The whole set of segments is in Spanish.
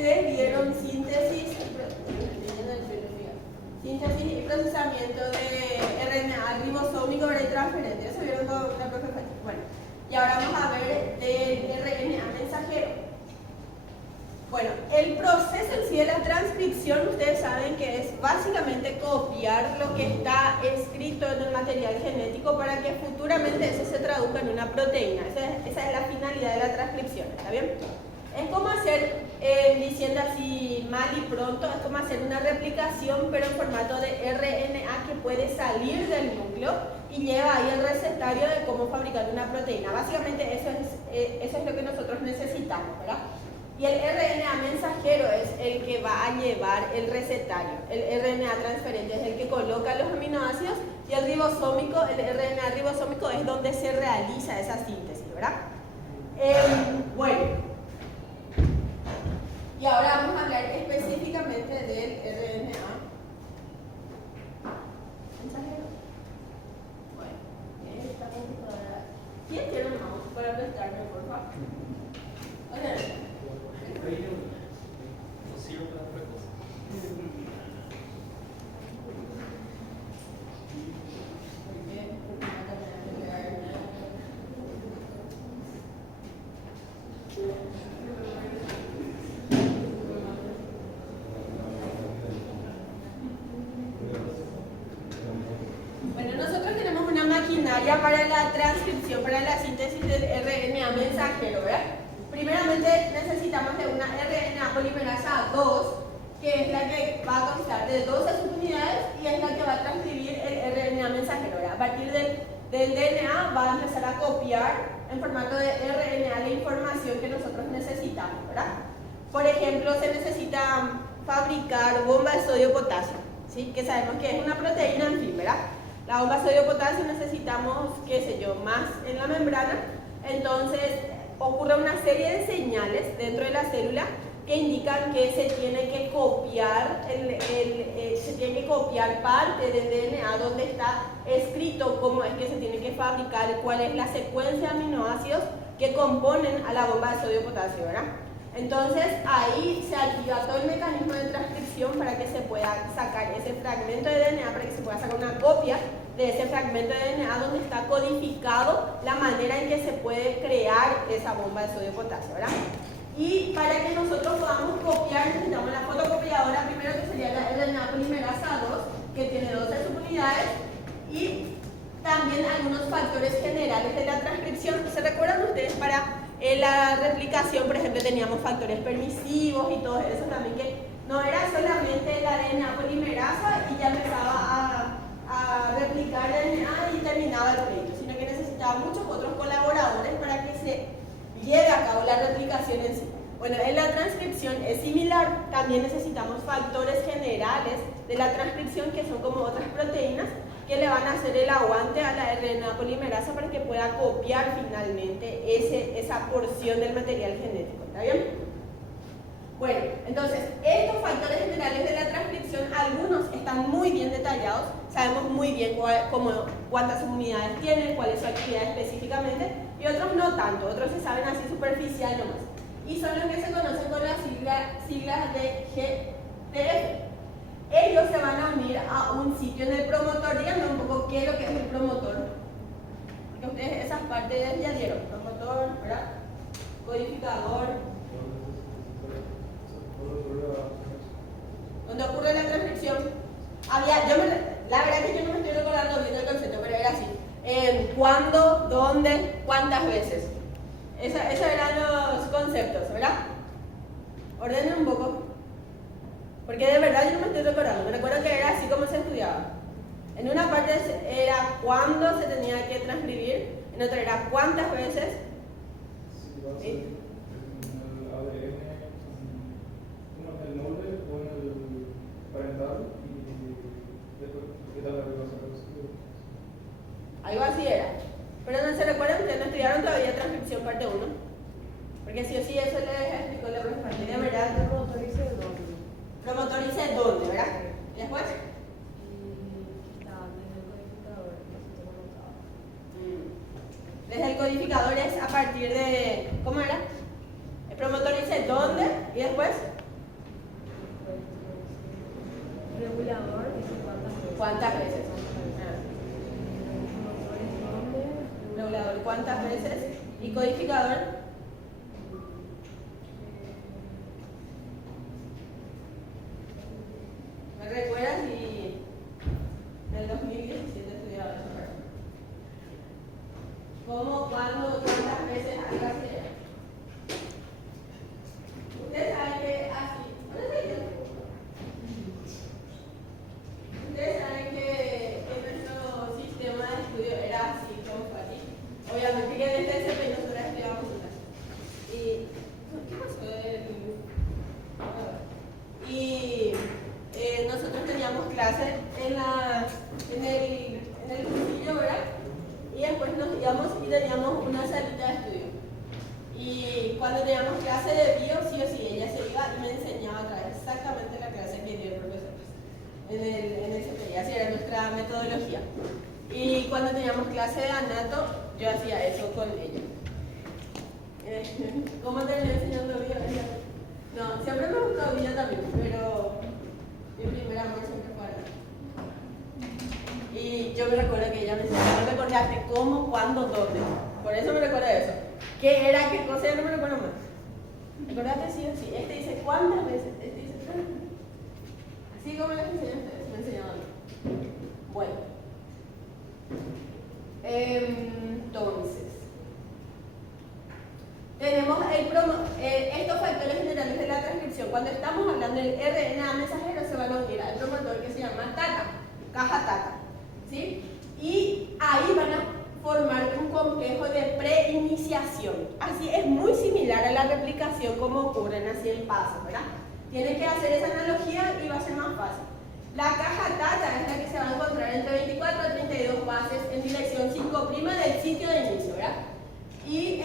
ustedes vieron síntesis y procesamiento de RNA ribosómico y transferente. Eso vieron con la profe. Bueno, y ahora vamos a ver el RNA mensajero. Bueno, el proceso en sí de la transcripción, ustedes saben que es básicamente copiar lo que está escrito en el material genético para que futuramente eso se traduzca en una proteína. Esa es la finalidad de la transcripción, ¿está bien? Es como hacer, diciendo así mal y pronto, es como hacer una replicación pero en formato de RNA que puede salir del núcleo y lleva ahí el recetario de cómo fabricar una proteína. Básicamente eso es lo que nosotros necesitamos, ¿verdad? Y el RNA mensajero es el que va a llevar el recetario. El RNA transferente es el que coloca los aminoácidos y el ribosómico, el RNA ribosómico es donde se realiza esa síntesis, ¿verdad? Bueno. Y ahora vamos a hablar específicamente del RNA mensajero. Bueno, esta computadora. ¿Quién tiene un mouse para prestarme, por favor? Oye. No sirve para otra cosa. Bueno, nosotros tenemos una maquinaria para la transcripción, para la síntesis del RNA mensajero, ¿verdad? Primeramente necesitamos de una RNA polimerasa 2, que es la que va a constar de 12 subunidades y es la que va a transcribir el RNA mensajero, ¿verdad? A partir del DNA va a empezar a copiar en formato de RNA la información que nosotros necesitamos, ¿verdad? Por ejemplo, se necesita fabricar bomba de sodio-potasio, ¿sí? Que sabemos que es una proteína, en fin, ¿verdad? La bomba de sodio-potasio necesitamos, qué sé yo, más en la membrana, entonces ocurre una serie de señales dentro de la célula que indican que se tiene que copiar, parte del DNA donde está escrito cómo es que se tiene que fabricar, cuál es la secuencia de aminoácidos que componen a la bomba de sodio-potasio, ¿verdad? Entonces ahí se activa todo el mecanismo de transcripción para que se pueda sacar ese fragmento de DNA, para que se pueda sacar una copia de ese fragmento de DNA donde está codificado la manera en que se puede crear esa bomba de sodio-potasio, ¿verdad? Y para que nosotros podamos copiar necesitamos la fotocopiadora primero, que sería la RNA polimerasa 2, que tiene 12 subunidades, y también algunos factores generales de la transcripción. ¿Se recuerdan ustedes? Para la replicación, por ejemplo, teníamos factores permisivos y todo eso también, que no era solamente la RNA polimerasa y ya empezaba a replicar el DNA y terminaba el pleito, sino que necesitaba muchos otros colaboradores para que se lleve a cabo la replicación en sí. Bueno, en la transcripción es similar, también necesitamos factores generales de la transcripción que son como otras proteínas que le van a hacer el aguante a la RNA polimerasa para que pueda copiar finalmente esa porción del material genético, ¿está bien? Bueno, entonces, estos factores generales de la transcripción, algunos están muy bien detallados, sabemos muy bien cuántas unidades tienen, cuál es su actividad específicamente, y otros no tanto, otros se saben así superficial nomás. Y son los que se conocen con las siglas de GTF. Ellos se van a unir a un sitio en el promotor. Díganme un poco qué es lo que es el promotor. Porque ustedes esas partes ya dieron. Promotor, ¿verdad? Codificador. Donde ocurre la transcripción. La verdad que yo no me estoy recordando bien el concepto, pero era así. ¿Cuándo? ¿Dónde? ¿Cuántas veces? Esos eran los conceptos, ¿verdad? Ordenen un poco. Porque de verdad yo no me estoy recordando. Me recuerdo que era así como se estudiaba. En una parte era cuándo se tenía que transcribir, en otra era cuántas veces. ¿Sí? El ADN, el nombre con el parental y después qué tal la representación. Algo así era. Pero no se recuerdan, ustedes no estudiaron todavía transcripción parte 1. Porque sí o sí eso les explicó la profesora. De verdad, promotor dice dónde, ¿verdad? ¿Y después? Desde el codificador es a partir de... ¿Cómo era? El promotor dice dónde y después regulador dice ¿Cuántas veces? Regulador, ¿cuántas veces? ¿Y codificador? ¿Me recuerdas si en el 2017 estudiaba eso? ¿Cómo, cuándo, cuántas veces algo así? Ustedes saben que así. Ustedes saben que nuestro sistema de estudio era así, como fue así. Obviamente que en este CP nosotros estudiamos una. ¿Y qué pasó? Y nosotros teníamos clases en el cursillo, ¿verdad? Y después nos íbamos y teníamos una salita de estudio. Y cuando teníamos clase de bio, sí o sí, ella se iba y me enseñaba otra vez exactamente la clase que dio el profesor en el CPI. Así era nuestra metodología. Y cuando teníamos clase de anato, yo hacía eso con ella. ¿Cómo terminé enseñando bio? No, siempre me gustó bio también, pero mi primer amor siempre fue anato. Y yo me recuerdo que ella me decía, no recordaste cómo, cuándo, dónde. Por eso me recuerdo eso. ¿Qué era? ¿Qué cosa? Yo no me recuerdo más. ¿Recordaste sí o sí? Este dice cuántas veces, este dice tantas. Así como les enseñé a ustedes, me enseñaban. Bueno. Entonces, tenemos estos factores generales de la transcripción. Cuando estamos hablando del RNA mensajero, se van a unir al promotor que se llama TATA, caja TATA. ¿Sí? Y ahí van a formar un complejo de preiniciación. Así es muy similar a la replicación como ocurre así el paso, ¿verdad? Tienen que hacer esa analogía y va a ser más fácil. La caja TATA es la que se va a encontrar entre 24 a 32 bases en dirección 5' del sitio de inicio, ¿verdad? Y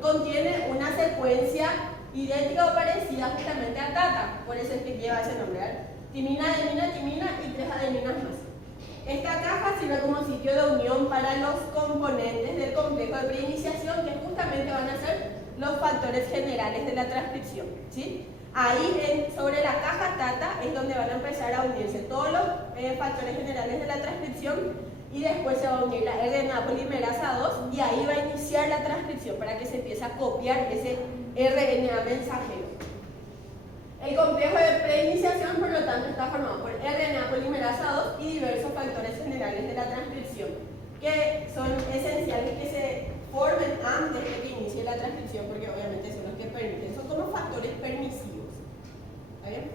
contiene una secuencia idéntica o parecida justamente a TATA, por eso es que lleva ese nombre, ¿verdad? Timina, adenina, timina y 3 adeninas más. Esta caja sirve como sitio de unión para los componentes del complejo de preiniciación, que justamente van a ser los factores generales de la transcripción, ¿sí? Ahí sobre la caja TATA es donde van a empezar a unirse todos los factores generales de la transcripción y después se va a unir la RNA polimerasa 2 y ahí va a iniciar la transcripción para que se empiece a copiar ese RNA mensajero. El complejo de preiniciación, por lo tanto, está formado por RNA polimerasa 2 y diversos factores generales de la transcripción, que son esenciales que se formen antes de que inicie la transcripción, porque obviamente son los que permiten, son como factores permisivos. ¿Está bien?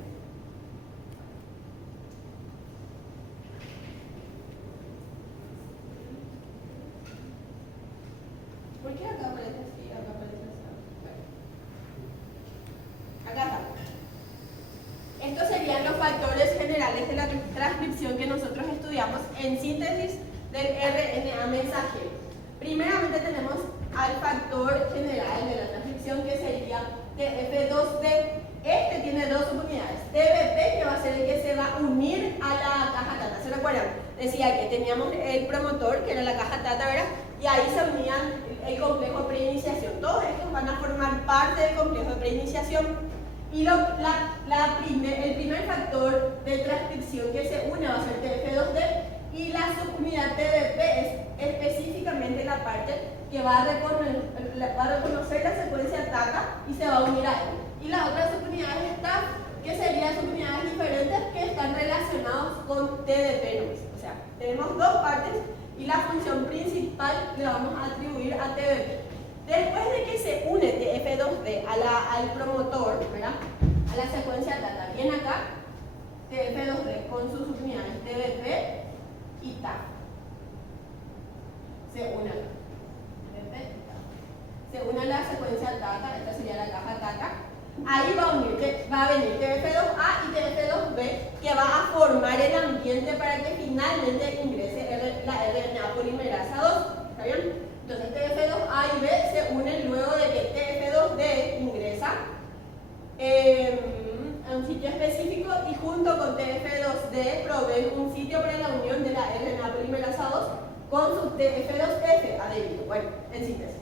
¿Por qué acá aparece así? Acá aparece así. Bueno. Acá está. Estos serían los factores generales de la transcripción que nosotros estudiamos en síntesis del RNA mensajero. Primeramente tenemos al factor general de la transcripción que sería TF2D. Este tiene dos subunidades. TBP, que va a ser el que se va a unir a la caja TATA. ¿Se recuerdan? Decía que teníamos el promotor, que era la caja TATA, ¿verdad? Y ahí se unían el complejo de preiniciación. Todos estos van a formar parte del complejo de preiniciación. Y el primer factor de transcripción que se une va a ser TF2D y la subunidad TBP es específicamente la parte que va a reconocer la secuencia TATA y se va a unir a él. Y la otra subunidad es STAF, que serían subunidades diferentes que están relacionados con TDP. O sea, tenemos dos partes y la función principal le vamos a atribuir a TBP. Después de que se une TF2D al promotor, ¿verdad? A la secuencia TATA, viene acá TF2D con sus subunidades TBP y TAF. Se une acá. TBP y TAF. Se une a la secuencia TATA, esta sería la caja TATA. Ahí va a venir TF2A y TF2B, que va a formar el ambiente para que finalmente ingrese la RNA polimerasa 2. ¿Está bien? Entonces TF2A y B se unen luego de que TF2D ingresa a un sitio específico y junto con TF2D proveen un sitio para la unión de la RNA polimerasa 2 con su TF2F adherido. Bueno, en síntesis.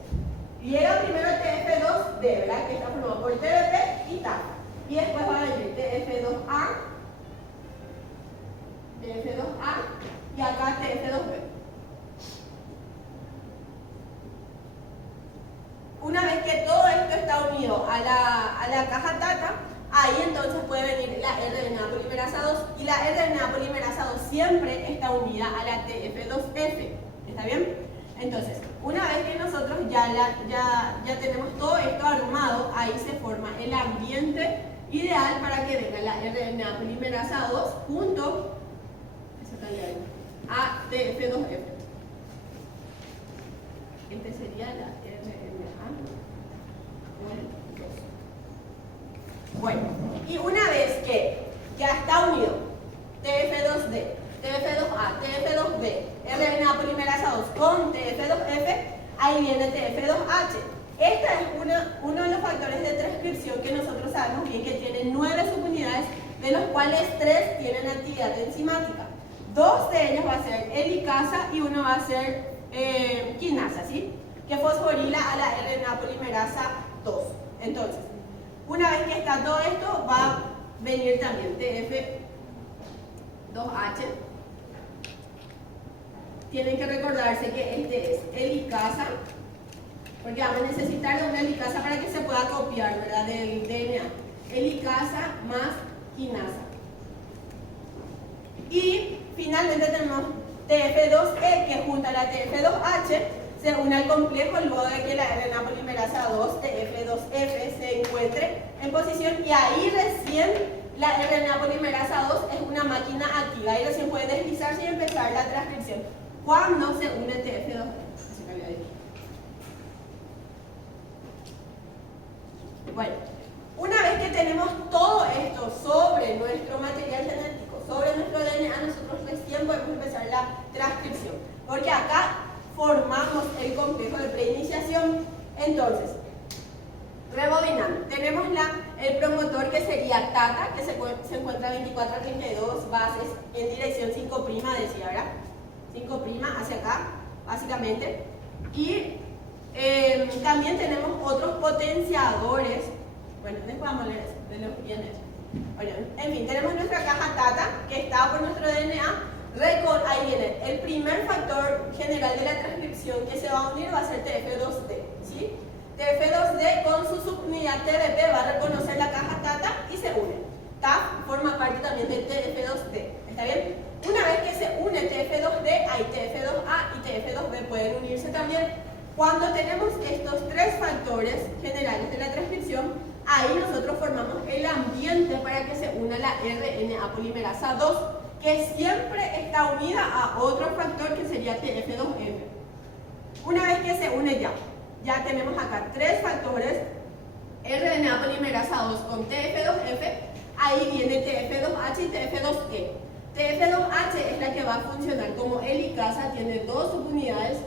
Llega primero el TF2D, ¿verdad? Que está formado por TBP y TAF. Y después va a venir TF2A TF2A y acá TF2B. Una vez que todo esto está unido a la caja TATA, ahí entonces puede venir la RNA polimerasa 2 y la RNA polimerasa 2 siempre está unida a la TF2F. ¿Está bien? Entonces, una vez que nosotros ya tenemos todo esto armado, ahí se forma el ambiente ideal para que venga la RNA polimerasa 2 junto a TF2F. Este sería la RNA 2. Bueno, y una vez que ya está unido TF2D, TF2A, TF2B, RNA polimerasa 2 con TF2F, ahí viene TF2H. Esta es uno de los factores de transcripción que nosotros sabemos bien que tiene 9 subunidades, de los cuales 3 tienen actividad enzimática. 2 de ellas va a ser helicasa y uno va a ser quinasa, ¿sí? Que fosforila a la RNA polimerasa 2. Entonces, una vez que está todo esto, va a venir también TF2H. Tienen que recordarse que este es helicasa, porque vamos a necesitar de una helicasa para que se pueda copiar, ¿verdad? Del DNA. Helicasa más quinasa. Y finalmente tenemos TF2E, que junto a la TF2H se une al complejo luego de que la RNA polimerasa 2, TF2F, se encuentre en posición, y ahí recién la RNA polimerasa 2 es una máquina activa y recién puede deslizarse y empezar la transcripción cuando se une TF2. Bueno, una vez que tenemos todo esto sobre nuestro material genético, sobre nuestro DNA, nosotros recién podemos empezar la transcripción, porque acá formamos el complejo de preiniciación. Entonces, rebobinando, tenemos el promotor, que sería TATA, que se encuentra a 24 a 32 bases en dirección 5', decía, ¿verdad? 5' hacia acá, básicamente. Y también tenemos otros potenciadores. Bueno, después vamos a leer eso, de lo que viene eso. Bueno, en fin, tenemos nuestra caja TATA, que está por nuestro DNA. Ahí viene el primer factor general de la transcripción que se va a unir, va a ser TF2D, ¿sí? TF2D con su subunidad TBP va a reconocer la caja TATA y se une. TAF forma parte también de TF2D, ¿está bien? Una vez que se une TF2D, hay TF2A y TF2B pueden unirse también. Cuando tenemos estos 3 factores generales de la transcripción, ahí nosotros formamos el ambiente para que se una la RNA polimerasa 2, que siempre está unida a otro factor que sería TF2F. Una vez que se une ya tenemos acá 3 factores, RNA polimerasa 2 con TF2F, ahí viene TF2H y TF2E. TF2H es la que va a funcionar como helicasa, tiene 2 subunidades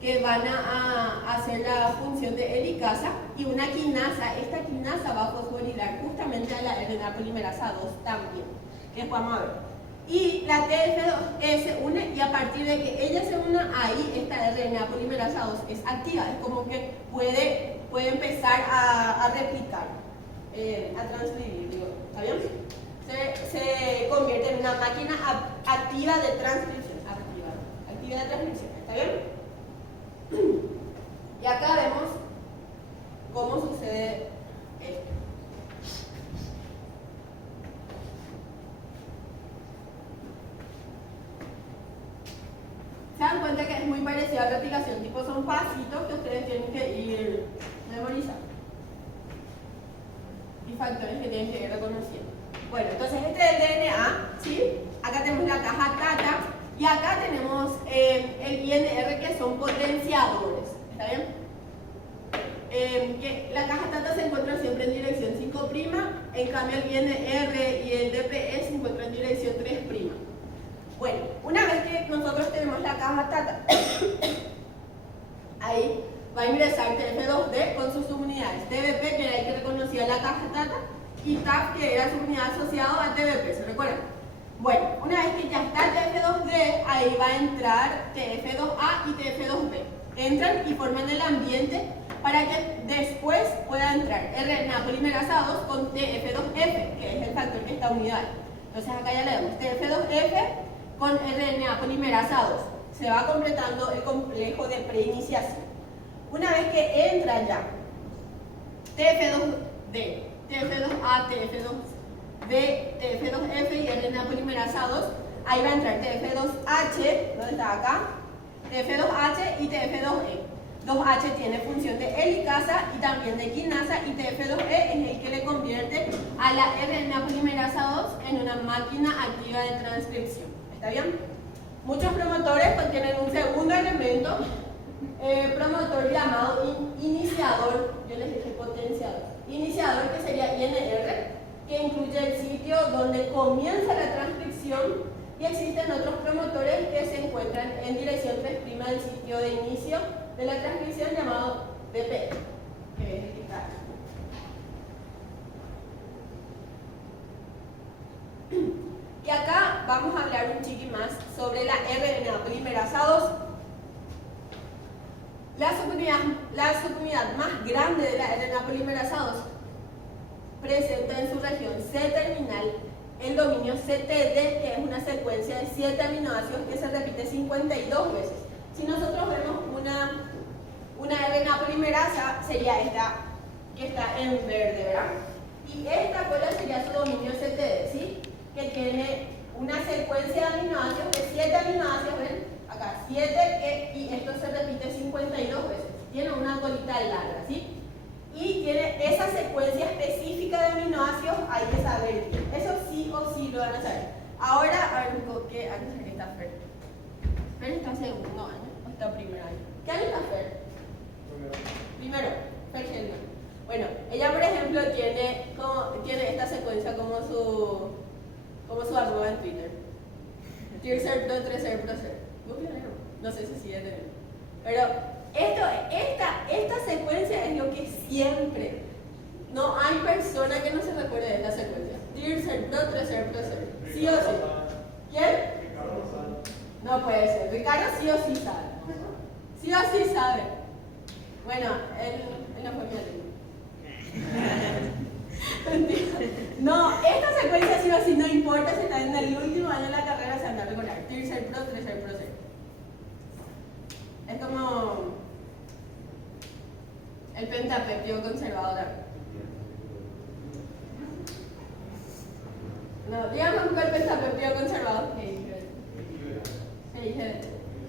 que van a hacer la función de helicasa, y una quinasa. Esta quinasa va a fosforilar justamente a la RNA polimerasa 2 también, que vamos a ver. Y la TF2E se une, y a partir de que ella se una, ahí esta RNA polimerasa 2 es activa, es como que puede empezar a replicar, a transcribir, digo, ¿está bien? Se convierte en una máquina activa de transcripción, activa de transcripción, ¿está bien? Y acá vemos cómo sucede esto. Se dan cuenta que es muy parecido a replicación, tipo son pasitos que ustedes tienen que ir memorizando y factores que tienen que ir reconociendo. Bueno, entonces este es el DNA, ¿sí? Acá tenemos la caja TATA y acá tenemos el INR, que son potenciadores, ¿está bien? Que la caja TATA se encuentra siempre en dirección 5', en cambio el INR y el DPE se encuentran en dirección 3'. Bueno, una vez que nosotros tenemos la caja TATA, ahí va a ingresar TF2D con sus subunidades, TBP, que era el que reconocía la caja TATA, y TAF, que era su unidad asociado a TBP, ¿se recuerdan? Bueno, una vez que ya está TF2D, ahí va a entrar TF2A y TF2B. Entran y forman el ambiente para que después pueda entrar RNA polimerasa 2 con TF2F, que es el factor que está unido ahí. Entonces acá ya le damos TF2F con RNA polimerasa 2. Se va completando el complejo de preiniciación. Una vez que entra ya TF2D, TF2A, TF2B, TF2F y RNA polimerasa 2, ahí va a entrar TF2H, ¿dónde está acá? TF2H y TF2E. 2H tiene función de helicasa y también de quinasa, y TF2E es el que le convierte a la RNA polimerasa 2 en una máquina activa de transcripción. ¿Está bien? Muchos promotores contienen un segundo elemento, promotor llamado iniciador, yo les dije potenciador. Iniciador, que sería INR, que incluye el sitio donde comienza la transcripción, y existen otros promotores que se encuentran en dirección 3' del sitio de inicio de la transcripción llamado DP, que es el que está aquí. Y acá vamos a hablar un chiqui más sobre la RNA polimerasa 2. La subunidad más grande de la RNA polimerasa 2 presenta en su región C-terminal el dominio CTD, que es una secuencia de 7 aminoácidos que se repite 52 veces. Si nosotros vemos una RNA polimerasa, sería esta que está en verde, ¿verdad? Y esta cola sería su dominio CTD, ¿sí? Que tiene una secuencia de aminoácidos de 7 aminoácidos, ¿ven? Acá 7, y esto se repite 52 veces. Tiene una colita larga, ¿sí? Y tiene esa secuencia específica de aminoácidos, hay que saber. Eso sí o sí lo van a saber. Ahora, a ver, ¿qué año está Fer? Fer está segundo año o está primer año. ¿Qué año está Fer? Primero. Fer Helmer. Bueno, ella por ejemplo tiene esta secuencia como su arroba en Twitter. Tirser, do, treser, procer. No sé si sigue teniendo. Pero esta secuencia es lo que siempre. No hay persona que no se recuerde de esta secuencia. Tirser, do, treser, procer. Sí o sí. ¿Quién? No puede ser. Ricardo sí o sí sabe. Sí o sí sabe. Bueno, él no fue mi alumno. No, esta secuencia sí o sí no importa si está en el último año de la carrera, se anda a recordar. Tirser, pro, treser, procer. Es como el pentapéptido conservado también. No, dígame un poco el pentapéptido conservado.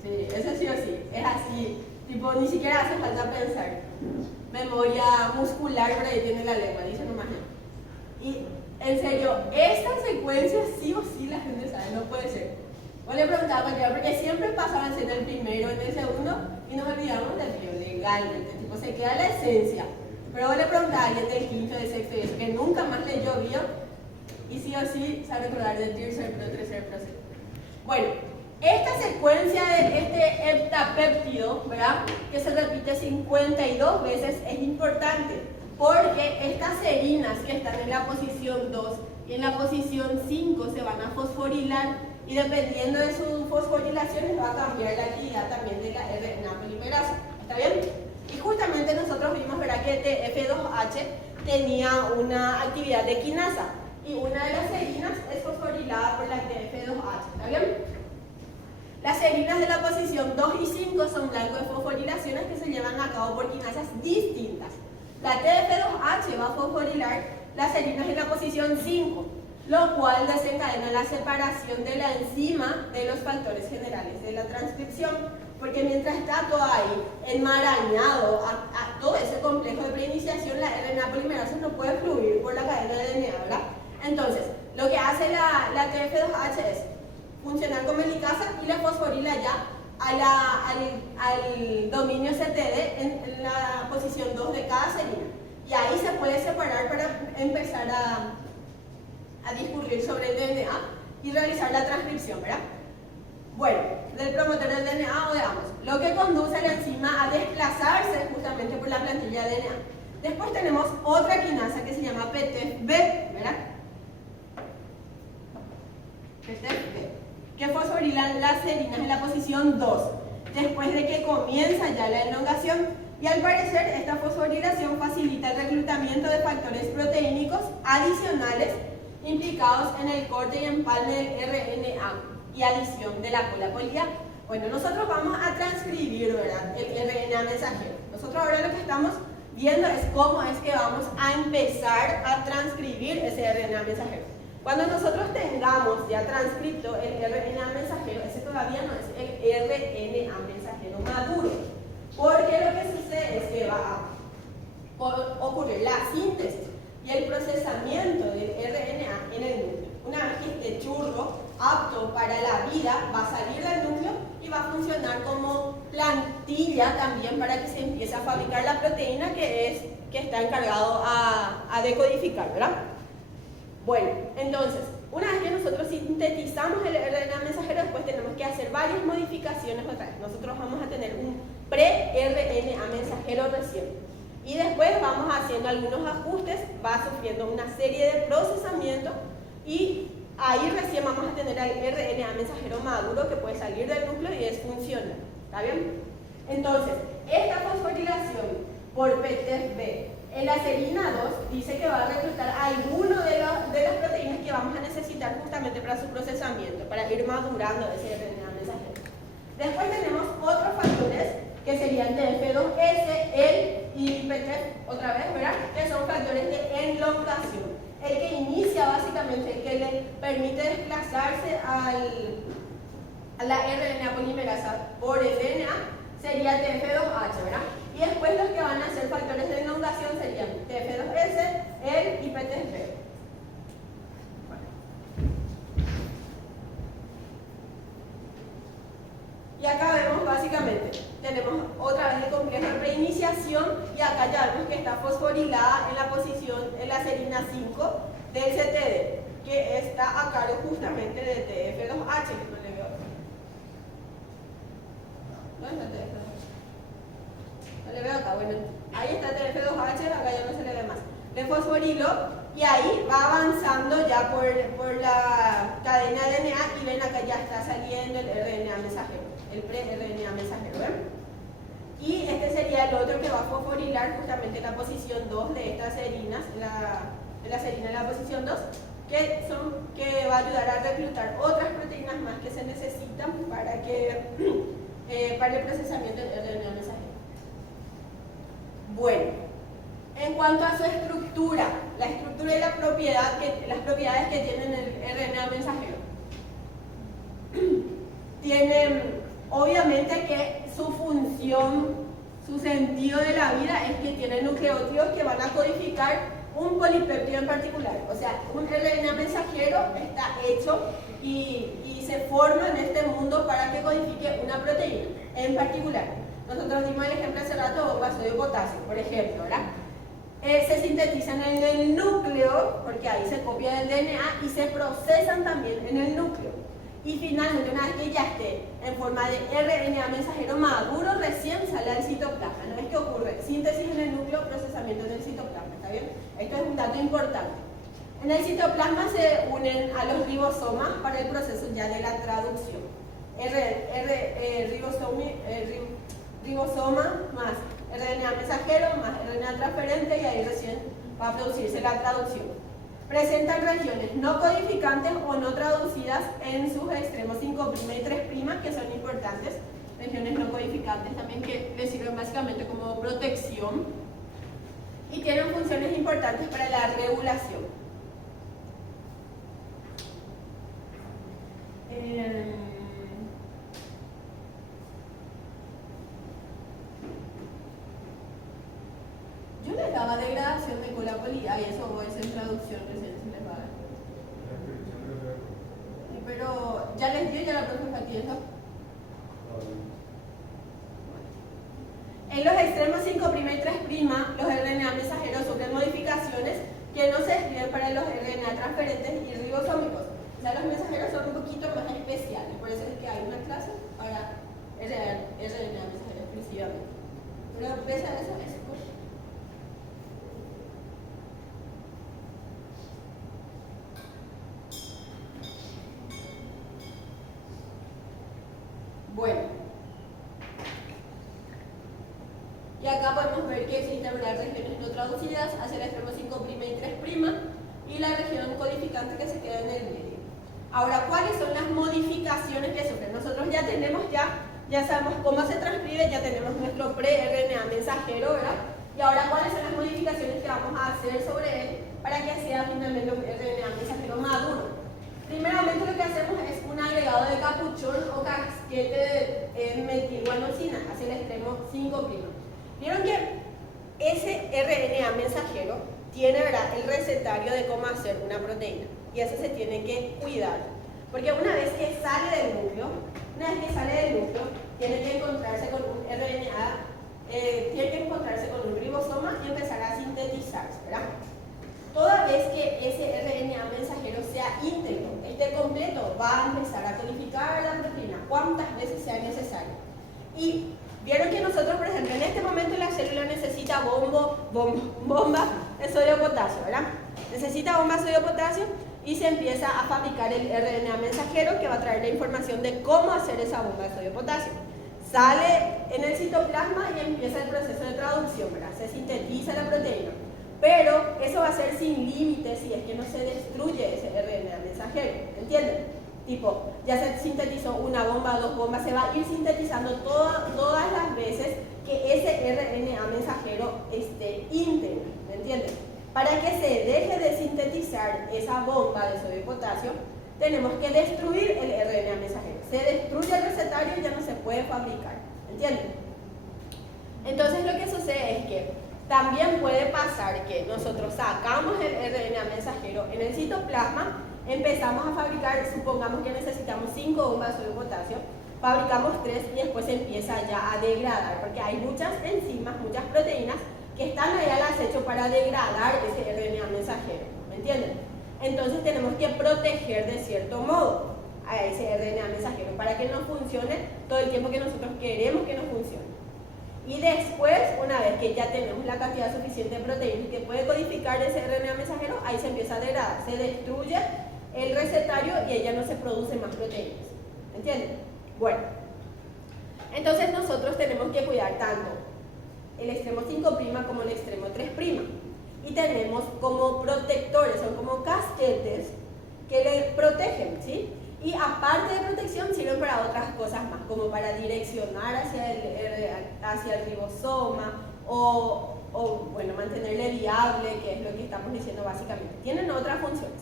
Sí, eso sí o sí. Es así. Tipo, ni siquiera hace falta pensar. Memoria muscular, por ahí tiene la lengua, dice nomás. Y en serio, esta secuencia sí o sí la gente sabe, no puede ser. Vos le preguntaba a cualquiera, porque siempre pasaban en el primero, en el segundo, y nos olvidamos del lío legalmente. Tipo, se queda la esencia. Pero vos le preguntaba a alguien del quinto, del sexto, y eso, que nunca más le llovió, y sí o sí sabe recordar del Tirser, pro, treser, procer. Bueno, esta secuencia de este heptapéptido, ¿verdad?, que se repite 52 veces, es importante, porque estas serinas que están en la posición 2 y en la posición 5 se van a fosforilar, y dependiendo de su fosforilación les va a cambiar la actividad también de la RNA polimerasa. ¿Está bien? Y justamente nosotros vimos, ¿verdad?, que TF2H tenía una actividad de quinasa, y una de las serinas es fosforilada por la TF2H. ¿Está bien? Las serinas de la posición 2 y 5 son blancos de fosforilaciones que se llevan a cabo por quinasas distintas. La TF2H va a fosforilar las serinas en la posición 5, lo cual desencadena la separación de la enzima de los factores generales de la transcripción, porque mientras está todo ahí enmarañado a todo ese complejo de preiniciación, la RNA polimerasa no puede fluir por la cadena de DNA, ¿verdad? Entonces, lo que hace la TF2H es funcionar como helicasa y la fosforila ya al dominio CTD en la posición 2 de cada serina. Y ahí se puede separar para empezar a discurrir sobre el DNA y realizar la transcripción, ¿verdad? Bueno, del promotor del DNA o de ambos, lo que conduce a la enzima a desplazarse justamente por la plantilla de DNA. Después tenemos otra quinasa que se llama PTFB, ¿verdad? PTFB, que fosforilan las serinas en la posición 2, después de que comienza ya la elongación, y al parecer esta fosforilación facilita el reclutamiento de factores proteínicos adicionales implicados en el corte y empalme del RNA. y adición de la cola polida. Bueno, nosotros vamos a transcribir, ¿verdad?, el RNA mensajero. Nosotros ahora lo que estamos viendo es cómo es que vamos a empezar a transcribir ese RNA mensajero. Cuando nosotros tengamos ya transcrito el RNA mensajero, ese todavía no es el RNA mensajero maduro, porque lo que sucede es que va a ocurrir la síntesis y el procesamiento del RNA en el núcleo. Una vez que este churro apto para la vida va a salir del núcleo y va a funcionar como plantilla también para que se empiece a fabricar la proteína que está encargado a decodificar, ¿verdad? Bueno, entonces, una vez que nosotros sintetizamos el RNA mensajero, después tenemos que hacer varias modificaciones otra vez. Nosotros vamos a tener un pre-RNA mensajero recién. Y después vamos haciendo algunos ajustes, va sufriendo una serie de procesamientos y ahí recién vamos a tener el RNA mensajero maduro que puede salir del núcleo y es funcional. ¿Está bien? Entonces, esta fosforilación por PTFB en la serina 2 dice que va a reclutar alguno de las proteínas que vamos a necesitar justamente para su procesamiento, para ir madurando ese RNA mensajero. Después tenemos otros factores que serían TF2S, EL y PTF, otra vez, ¿verdad?, que son factores de elongación. El que inicia básicamente, el que le permite desplazarse a la RNA polimerasa por el DNA sería TF2H, ¿verdad? Y después los que van a ser factores de elongación serían TF2S, EL y PTFB. Y acá vemos básicamente, tenemos otra vez el complejo de preiniciación y acá ya vemos que está fosforilada en la posición, en la serina 5 del CTD, que está a cargo justamente de TF2H, que no le veo acá. ¿Dónde está TF2H? No le veo acá, bueno, ahí está TF2H, acá ya no se le ve más. Le fosforilo y ahí va avanzando ya por la cadena de DNA y ven acá ya está saliendo el RNA mensajero, el pre-RNA mensajero, ¿ven? Y este sería el otro que va a fosforilar justamente la posición 2 de estas serinas, la serina en la posición 2, que va a ayudar a reclutar otras proteínas más que se necesitan para el procesamiento del RNA mensajero. Bueno, en cuanto a su estructura, la estructura y las propiedades que tienen el RNA mensajero. Tienen, obviamente que su función, su sentido de la vida es que tienen nucleótidos que van a codificar un polipéptido en particular. O sea, un RNA mensajero está hecho y se forma en este mundo para que codifique una proteína en particular. Nosotros dimos el ejemplo hace rato de sodio potasio, por ejemplo, ¿verdad? Se sintetizan en el núcleo, porque ahí se copia del DNA, y se procesan también en el núcleo. Y finalmente, una vez que ya esté en forma de RNA mensajero maduro, recién sale al citoplasma. ¿No es que ocurre? Síntesis en el núcleo, procesamiento en el citoplasma, ¿está bien? Esto es un dato importante. En el citoplasma se unen a los ribosomas para el proceso ya de la traducción. Ribosoma más RNA mensajero más RNA transferente y ahí recién va a producirse la traducción. Presentan regiones no codificantes o no traducidas en sus extremos 5' y 3', que son importantes. Regiones no codificantes también que les sirven básicamente como protección y tienen funciones importantes para la regulación. Yo les daba degradación de cola polida y eso es en traducción recién se les va a dar. Pero ya les dio, ya la profe Fatienda. En los extremos 5' y 3', los RNA mensajeros sufren modificaciones que no se escriben para los RNA transferentes y ribosómicos. O sea, los mensajeros son un poquito más especiales, por eso es que hay una clase para RNA mensajero exclusivamente. Pero pese a eso, es correcto. Bueno, y acá podemos ver que existen unas regiones no traducidas hacia el extremo 5' y 3' y la región codificante que se queda en el medio. Ahora, ¿cuáles son las modificaciones que sufren? Nosotros ya tenemos, ya sabemos cómo se transcribe, ya tenemos nuestro pre-RNA mensajero, ¿verdad? Y ahora, ¿cuáles son las modificaciones que vamos a hacer sobre él para que sea finalmente un RNA mensajero maduro? Primeramente lo que hacemos es un agregado de capuchón o casquete de metilguanosina hacia el extremo 5'. Vieron que ese RNA mensajero tiene, ¿verdad?, el recetario de cómo hacer una proteína, y eso se tiene que cuidar, porque una vez que sale del núcleo, tiene que encontrarse con un RNA, tiene que encontrarse con un ribosoma y empezar a sintetizarse, ¿verdad? Toda vez que ese RNA mensajero sea íntegro, esté completo, va a empezar a codificar la proteína cuantas veces sea necesario. Y vieron que nosotros, por ejemplo, en este momento la célula necesita bomba de sodio potasio, ¿verdad? Necesita bomba de sodio potasio y se empieza a fabricar el RNA mensajero que va a traer la información de cómo hacer esa bomba de sodio potasio. Sale en el citoplasma y empieza el proceso de traducción, ¿verdad? Se sintetiza la proteína. Pero eso va a ser sin límites si es que no se destruye ese RNA mensajero, ¿entienden? Tipo, ya se sintetizó una bomba, dos bombas, se va a ir sintetizando todas las veces que ese RNA mensajero esté íntegro, ¿me entienden? Para que se deje de sintetizar esa bomba de sodio y potasio, tenemos que destruir el RNA mensajero. Se destruye el recetario y ya no se puede fabricar, ¿entienden? Entonces lo que sucede es que también puede pasar que nosotros sacamos el RNA mensajero en el citoplasma, empezamos a fabricar, supongamos que necesitamos 5 bombas de sodio y potasio, fabricamos 3 y después se empieza ya a degradar, porque hay muchas enzimas, muchas proteínas que están ahí al acecho para degradar ese RNA mensajero, ¿me entienden? Entonces tenemos que proteger de cierto modo a ese RNA mensajero para que no funcione todo el tiempo que nosotros queremos que no funcione. Y después, una vez que ya tenemos la cantidad suficiente de proteínas que puede codificar ese RNA mensajero, ahí se empieza a degradar, se destruye el recetario y ella no se produce más proteínas. ¿Entienden? Bueno, entonces nosotros tenemos que cuidar tanto el extremo 5' como el extremo 3'. Y tenemos como protectores, son como casquetes que le protegen, ¿sí? Y aparte de protección sirven para otras cosas más, como para direccionar hacia el ribosoma o bueno, mantenerle viable, que es lo que estamos diciendo básicamente. Tienen otras funciones.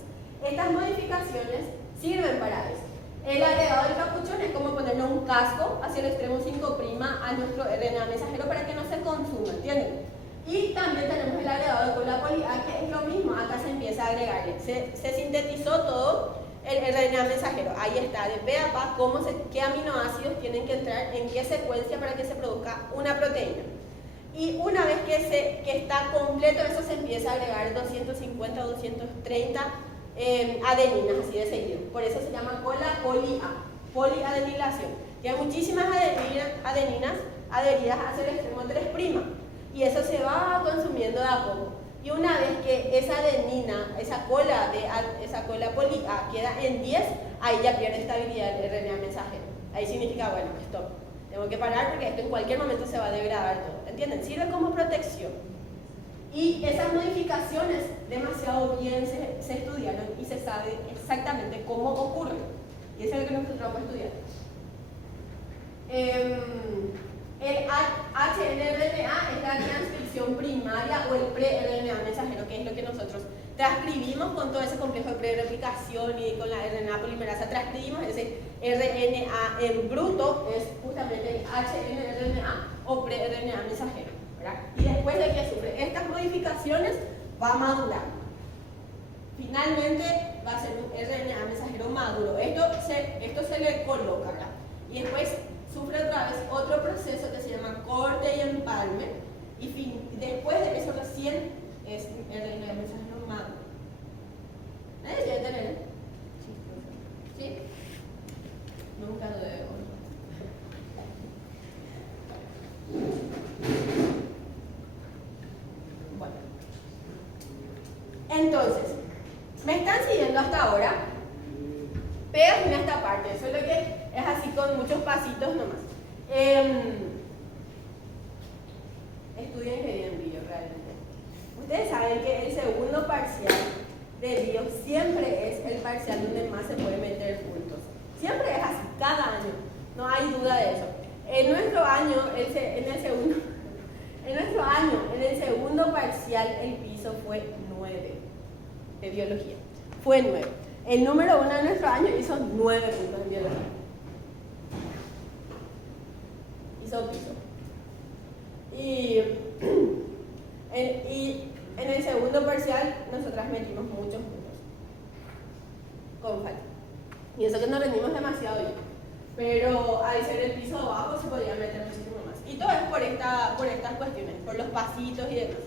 Estas modificaciones sirven para eso. El agregado del capuchón es como ponerle un casco hacia el extremo 5' a nuestro RNA mensajero para que no se consuma, ¿entienden? Y también tenemos el agregado de cola poli A, que es lo mismo, acá se empieza a agregarle. Se sintetizó todo el RNA mensajero, ahí está, de pe a pa, qué aminoácidos tienen que entrar en qué secuencia para que se produzca una proteína. Y una vez que está completo, eso se empieza a agregar 250 o 230 adeninas, así de seguido. Por eso se llama cola poli A, poliadenilación. Y hay muchísimas adeninas adheridas hacia el extremo 3', y eso se va consumiendo de a poco. Y una vez que esa adenina, esa cola poli A queda en 10, ahí ya pierde estabilidad el RNA mensajero. Ahí significa, bueno, stop. Tengo que parar porque esto en cualquier momento se va a degradar todo. ¿Entienden? Sirve como protección. Y esas modificaciones demasiado bien se estudiaron y se sabe exactamente cómo ocurren. Y eso es lo que nosotros vamos a estudiar. El hnRNA es la transcripción primaria o el pre-RNA mensajero, que es lo que nosotros transcribimos con todo ese complejo de pre-replicación y con la RNA polimerasa. Transcribimos ese RNA en bruto, es justamente el hnRNA o pre-RNA mensajero, ¿verdad? Y después de que sufre estas modificaciones, va a madurar. Finalmente va a ser un RNA mensajero maduro. Esto se le coloca, ¿verdad? Y después sufre otra vez otro proceso que se llama corte y empalme, y después de eso recién es el mensajero maduro. ¿Nadie se entiende? ¿Sí? Nunca lo debo. Bueno. Entonces, ¿me están siguiendo hasta ahora? Péguenme a esta parte, solo que es así con muchos pasitos nomás. Estudien que bien video realmente. Ustedes saben que el segundo parcial de Dios siempre es el parcial donde más se puede meter puntos. Siempre es así, cada año, no hay duda de eso. En nuestro año, en el segundo parcial, el piso fue 9 de biología. Fue 9. El número 1 de nuestro año hizo 9 puntos en biología. Hizo piso. Y en el segundo parcial, nosotras metimos muchos puntos. Con falta. Y eso que nos rendimos demasiado bien. Pero al ser el piso bajo se podía meter muchísimo más. Y todo es por estas cuestiones, por los pasitos y demás.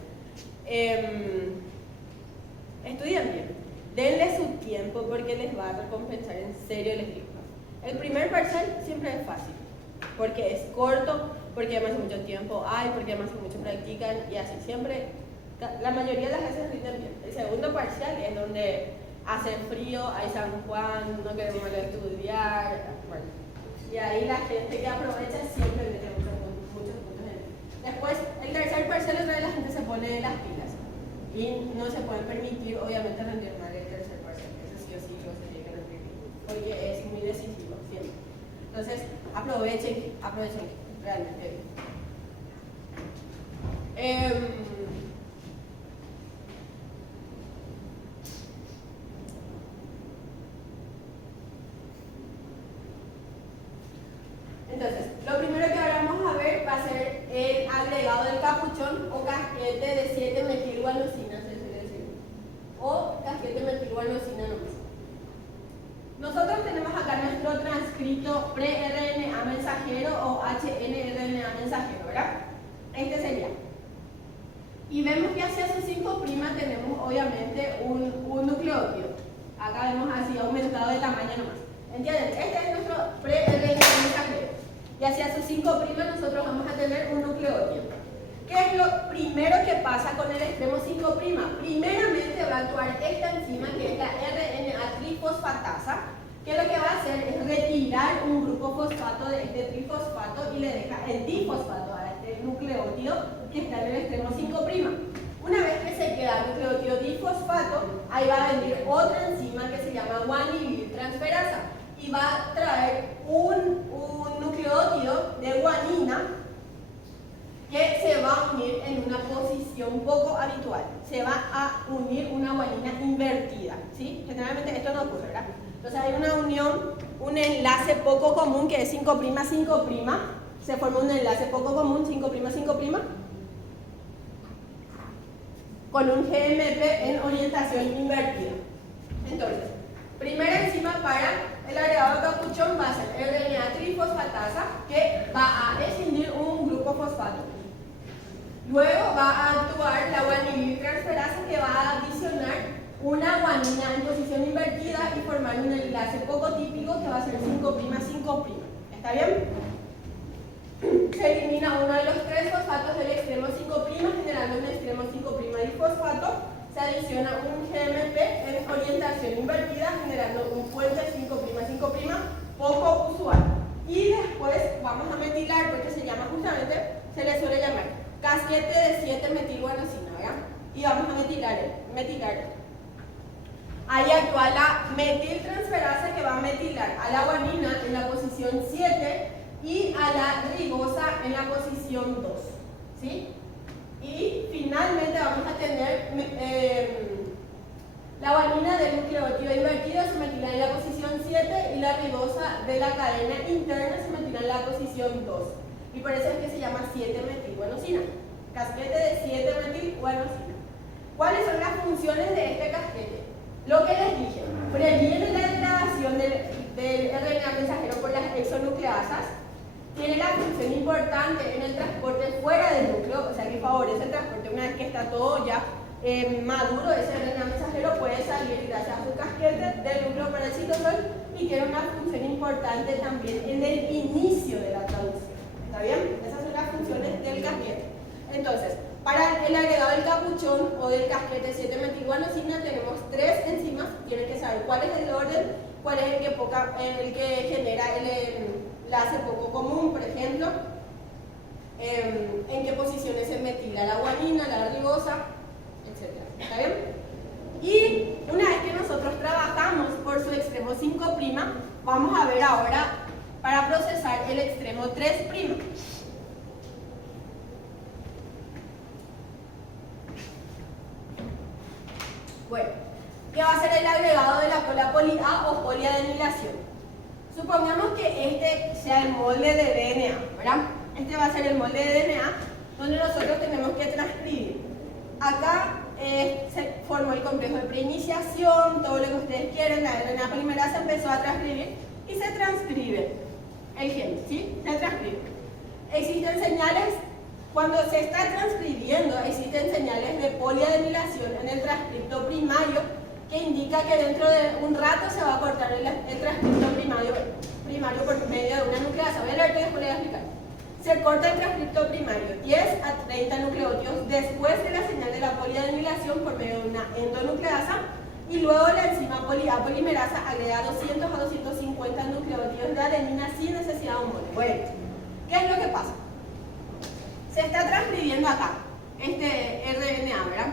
Estudien bien. Denle su tiempo porque les va a recompensar, en serio les digo. El primer parcial siempre es fácil, porque es corto, porque además hace mucho tiempo hay, porque además mucho practican y así siempre, la mayoría de las veces rinden bien. El segundo parcial es donde hace frío, hay San Juan, no queremos estudiar, bueno, y ahí la gente que aprovecha siempre mete muchos puntos en él. Después, el tercer parcial otra vez la gente se pone las pilas y no se puede permitir obviamente rendir mal el tercer parcial, eso sí o sí lo se tiene que rendir porque es muy decisivo siempre. Entonces, aprovechen realmente. Entonces, lo primero que ahora vamos a ver va a ser el agregado del capuchón o casquete de 7-metilguanosina, se suele decir. O casquete metilguanosina nomás. Nosotros tenemos acá nuestro transcrito pre-RNA mensajero o HNRNA mensajero, ¿verdad? Este sería. Y vemos que hacia su 5' tenemos obviamente un nucleótido. Acá vemos así aumentado de tamaño nomás. ¿Entienden? Este es nuestro pre-RNA mensajero. Y hacia su 5' nosotros vamos a tener un nucleótido. ¿Qué es lo primero que pasa con el extremo 5'? Primeramente va a actuar esta enzima que es la RNA trifosfatasa, que lo que va a hacer es retirar un grupo fosfato de este trifosfato y le deja el difosfato a este nucleótido que está en el extremo 5'. Una vez que se queda el nucleótido difosfato, ahí va a venir otra enzima que se llama guanililtransferasa y va a traer un nucleótido de guanina que se va a unir en una posición poco habitual. Se va a unir una guanina invertida, ¿sí? Generalmente esto no ocurre, ¿verdad? Entonces hay una unión, un enlace poco común que es 5'5', se forma un enlace poco común, 5'5', con un GMP en orientación invertida. Entonces, primera enzima para el agregado de capuchón va a ser RNA trifosfatasa, que va a escindir un grupo fosfato. Luego va a actuar la guanililtransferasa, que va a adicionar una guanina en posición invertida y formar un enlace poco típico que va a ser 5'5'. ¿Está bien? Se elimina uno de los 3 fosfatos del extremo 5', generando un extremo 5' difosfato. Se adiciona un GMP en orientación invertida, generando un puente 5'5', poco usual. Y después vamos a metilar, porque se llama justamente, se le suele llamar casquete de 7-metilguanosina, ¿verdad? Y vamos a metilar. Ahí actúa la metiltransferasa que va a metilar a la guanina en la posición 7 y a la ribosa en la posición 2, ¿sí? Y finalmente vamos a tener la guanina del nucleótido invertido se metila en la posición 7 y la ribosa de la cadena interna se metila en la posición 2. Y por eso es que se llama 7-metilguanosina. Casquete de 7-metilguanosina. ¿Cuáles son las funciones de este casquete? Lo que les dije, previene la degradación del RNA mensajero por las exonucleasas, tiene la función importante en el transporte fuera del núcleo, o sea que favorece el transporte una vez que está todo ya maduro, ese RNA mensajero puede salir gracias a su casquete del núcleo para el citosol y tiene una función importante también en el inicio de la traducción. ¿Está bien? Esas son las funciones del casquete. Entonces, para el agregado del capuchón o del casquete 7-metilguanosina tenemos 3 enzimas, tienen que saber cuál es el orden, cuál es el que genera el enlace poco común, por ejemplo, en qué posiciones se metila la guanina, la ribosa, etc. ¿Está bien? Y una extremo 5', vamos a ver ahora para procesar el extremo 3'. Bueno, ¿qué va a ser el agregado de la cola poli A o poliadenilación? Supongamos que este sea el molde de DNA, ¿verdad? Este va a ser el molde de DNA donde nosotros tenemos que transcribir. Acá se formó el complejo de preiniciación, todo lo que ustedes quieren, la RNA polimerasa empezó a transcribir y se transcribe el gen, ¿sí? Se transcribe. Existen señales, cuando se está transcribiendo, existen señales de poliadenilación en el transcripto primario que indica que dentro de un rato se va a cortar el transcripto primario por medio de una nucleasa. Voy a leer que después les voy a explicar. Se corta el transcripto primario 10 a 30 nucleótidos después de la señal de la poliadenilación por medio de una endonucleasa y luego la enzima A polimerasa agrega 200 a 250 nucleótidos de adenina sin necesidad de un molde. Bueno, ¿qué es lo que pasa? Se está transcribiendo acá este RNA, ¿verdad?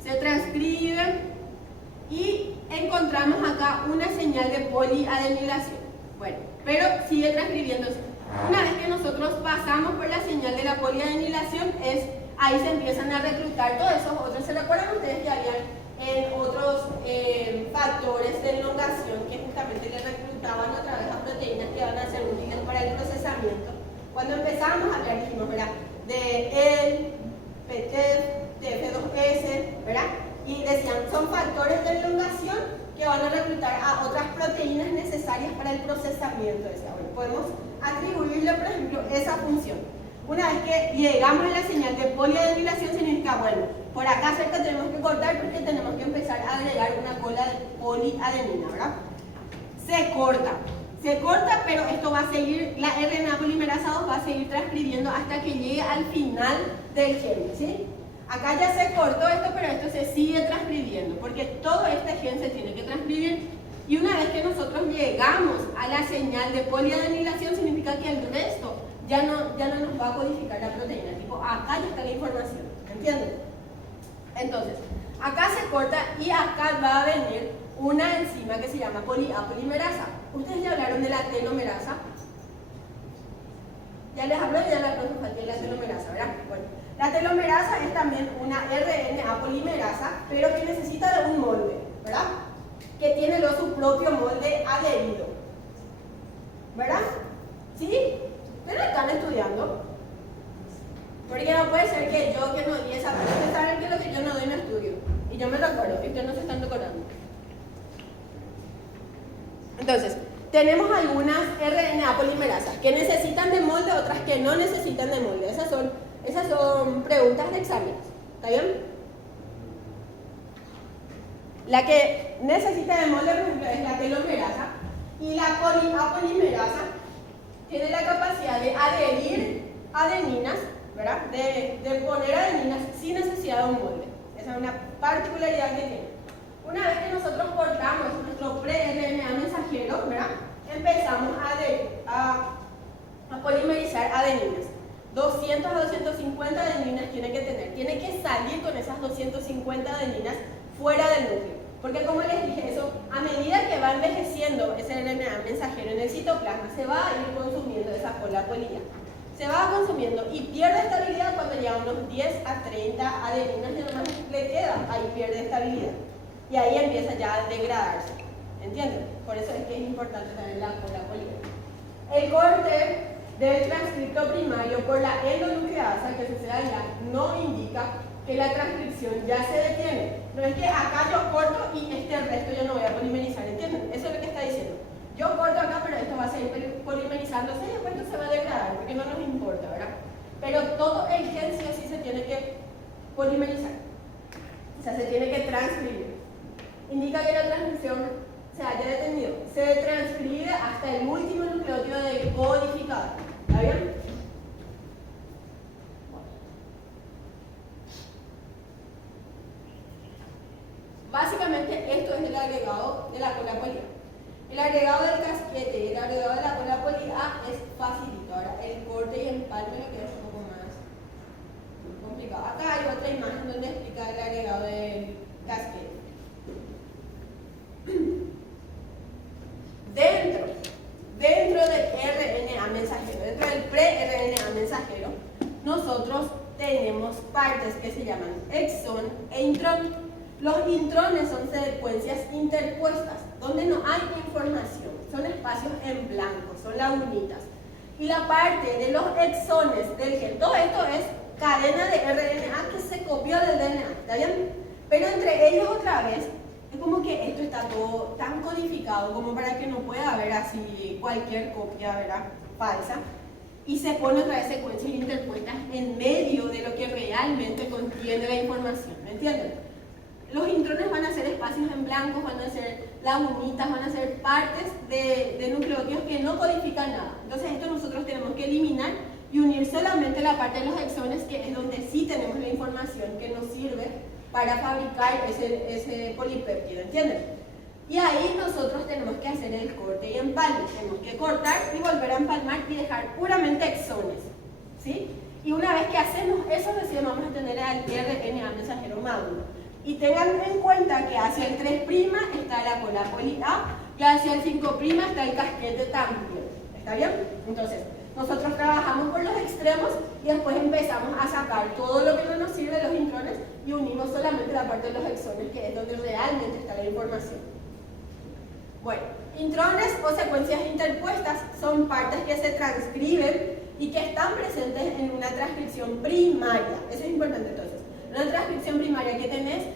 Se transcribe y encontramos acá una señal de poliadenilación. Bueno, pero sigue transcribiéndose. Una vez que nosotros pasamos por la señal de la poliadenilación, ahí se empiezan a reclutar todos esos otros. ¿Se recuerdan ustedes que habían otros factores de elongación que justamente le reclutaban a través de las proteínas que van a ser útiles para el procesamiento? Cuando empezamos a hablar, dijimos, ¿verdad? De el, PT, TF2S, ¿verdad? Y decían, son factores de elongación que van a reclutar a otras proteínas necesarias para el procesamiento. Bueno, podemos atribuirle, por ejemplo, esa función. Una vez que llegamos a la señal de poliadenilación, significa, bueno, por acá cerca tenemos que cortar porque tenemos que empezar a agregar una cola de poliadenina, ¿verdad? Se corta, pero esto va a seguir, la RNA polimerasa 2 va a seguir transcribiendo hasta que llegue al final del gen, ¿sí? Acá ya se cortó esto, pero esto se sigue transcribiendo, porque todo este gen se tiene que transcribir. Y una vez que nosotros llegamos a la señal de poliadenilación, significa que el resto ya no nos va a codificar la proteína. Tipo, acá ya está la información, ¿entienden? Entonces, acá se corta y acá va a venir una enzima que se llama A polimerasa. Ustedes ya hablaron de la telomerasa. Ya les hablé de la protofatía de la telomerasa, ¿verdad? Bueno, la telomerasa es también una RNA polimerasa, pero que necesita de un molde, ¿verdad? Que tiene luego su propio molde adherido, ¿verdad? ¿Sí? ¿Pero están estudiando? Porque no puede ser que yo que no di esa parte, ustedes saben que lo que yo no doy no estudio. Y yo me recuerdo, y ustedes no se están recordando. Entonces, tenemos algunas RNA polimerasas que necesitan de molde, otras que no necesitan de molde. Esas son preguntas de exámenes. ¿Está bien? La que necesita de molde, por ejemplo, es la telomerasa. Y la A polimerasa tiene la capacidad de adherir adeninas, ¿verdad? De poner adeninas sin necesidad de un molde. Esa es una particularidad que tiene. Una vez que nosotros cortamos nuestro pre-RNA mensajero, ¿verdad? Empezamos a polimerizar adeninas. 200 a 250 adeninas tiene que tener. Tiene que salir con esas 250 adeninas fuera del núcleo. Porque como les dije, eso a medida que va envejeciendo ese RNA mensajero en el citoplasma, se va a ir consumiendo esa cola polilla. Se va consumiendo y pierde estabilidad cuando llega a unos 10 a 30 adeninas y nomás le queda, ahí pierde estabilidad. Y ahí empieza ya a degradarse. ¿Entienden? Por eso es que es importante tener la cola polilla. El corte del transcripto primario por la endonucleasa que sucede allá no indica que la transcripción ya se detiene. No es que acá yo corto y este resto yo no voy a polimerizar, ¿entienden? Eso es lo que está diciendo. Yo corto acá, pero esto va a seguir polimerizándose y después esto se va a degradar, porque no nos importa, ¿verdad? Pero todo el gen sí o sí se tiene que polimerizar. O sea, se tiene que transcribir. Indica que la transcripción se haya detenido. Se transcribe hasta el último nucleótido del codificador. ¿Está bien? Básicamente esto es el agregado de la cola poli A. El agregado del casquete y el agregado de la cola poli A es facilito. Ahora el corte y empalme lo que es un poco más complicado. Acá hay otra imagen donde explica el agregado del casquete. partes que se llaman exón e intrón. Los intrones son secuencias interpuestas, donde no hay información, son espacios en blanco, son lagunitas. Y la parte de los exones del gen, todo esto es cadena de RNA que se copió del DNA, ¿está bien? Pero entre ellos otra vez, es como que esto está todo tan codificado como para que no pueda haber así cualquier copia, ¿verdad?, falsa. Y se pone otra vez secuencias interpuestas en medio de lo que realmente contiene la información, ¿me entienden? Los intrones van a ser espacios en blanco, van a ser lagunitas, van a ser partes de nucleótidos que no codifican nada. Entonces esto nosotros tenemos que eliminar y unir solamente la parte de los exones, que es donde sí tenemos la información que nos sirve para fabricar ese polipéptido, ¿entienden? Y ahí nosotros tenemos que hacer el corte y empalme. Tenemos que cortar y volver a empalmar y dejar puramente exones, ¿sí? Y una vez que hacemos eso, recién vamos a tener al RNA mensajero maduro. Y tengan en cuenta que hacia el 3' está la cola poli A y hacia el 5' está el casquete también. ¿Está bien? Entonces, nosotros trabajamos por los extremos y después empezamos a sacar todo lo que no nos sirve de los intrones y unimos solamente la parte de los exones, que es donde realmente está la información. Bueno, intrones o secuencias interpuestas son partes que se transcriben y que están presentes en una transcripción primaria. Eso es importante entonces. Una transcripción primaria que tenés,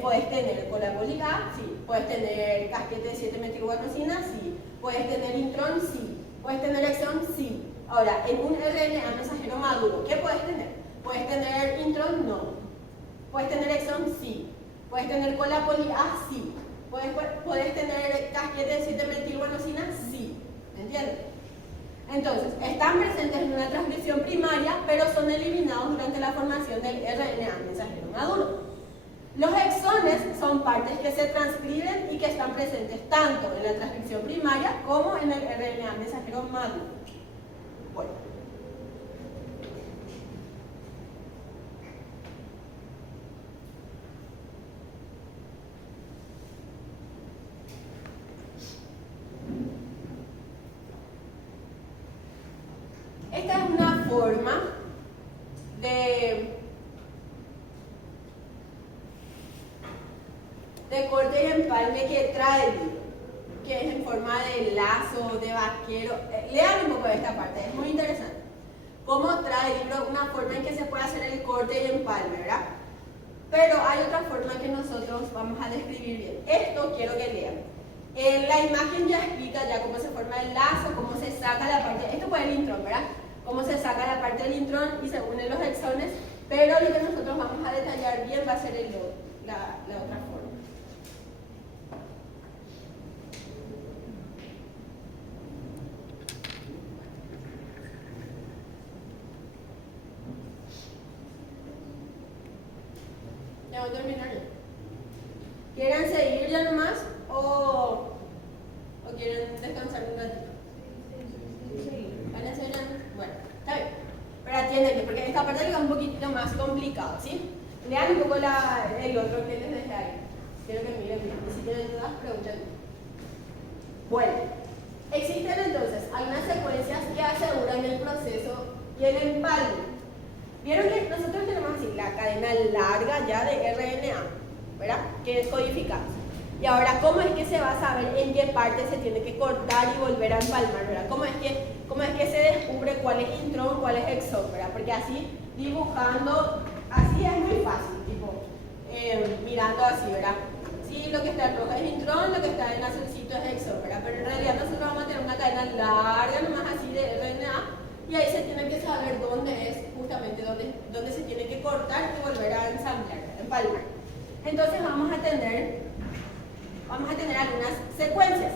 puedes tener cola poli A, sí. Puedes tener casquete de 7-metilguanosina, sí. Puedes tener intrón, sí. Puedes tener exón, sí. Ahora, en un RNA mensajero maduro, ¿qué puedes tener? Puedes tener intrón, no. Puedes tener exón, sí. Puedes tener cola poli A, sí. Puedes tener casquete de 7-metilguanosina, sí. ¿Me entiendes? Entonces, están presentes en una transcripción primaria, pero son eliminados durante la formación del RNA mensajero maduro. Los exones son partes que se transcriben y que están presentes tanto en la transcripción primaria como en el RNA mensajero maduro. Bueno. Esta es una forma de corte y empalme que trae el libro, que es en forma de lazo, de vaquero. Lean un poco de esta parte, es muy interesante. Cómo trae el libro una forma en que se puede hacer el corte y empalme, ¿verdad? Pero hay otra forma que nosotros vamos a describir bien. Esto quiero que lean. La imagen ya explica ya cómo se forma el lazo, cómo se saca la parte, esto fue el intrón, ¿verdad? Cómo se saca la parte del intrón y se unen los exones, pero lo que nosotros vamos a detallar bien va a ser la otra forma. Ya voy a terminar ya. ¿Quieren seguir ya nomás o quieren descansar un ratito? ¿Van a hacer ya? Bueno, está bien. Pero atiéndanme, porque esta parte es un poquito más complicado, ¿sí? Lean un poco el otro que les dejé ahí. Quiero que miren bien. Y si tienen dudas, pregunten. Bueno, existen entonces algunas secuencias que aseguran el proceso y el empalme. Vieron que nosotros tenemos así la cadena larga ya de RNA, ¿verdad? Que es codificada. Y ahora, ¿cómo es que se va a saber en qué parte se tiene que cortar y volver a empalmar, ¿verdad? ¿Cómo es que se descubre cuál es intrón, cuál es exón, ¿verdad? Porque así, dibujando, así es muy fácil, tipo, mirando así, ¿verdad? Sí, lo que está en rojo es intrón, lo que está en azulcito es exón, ¿verdad? Pero en realidad nosotros vamos a tener una cadena larga, nomás así de RNA, y ahí se tiene que saber dónde es, justamente dónde se tiene que cortar y volver a ensamblar, empalmar. Entonces vamos a tener algunas secuencias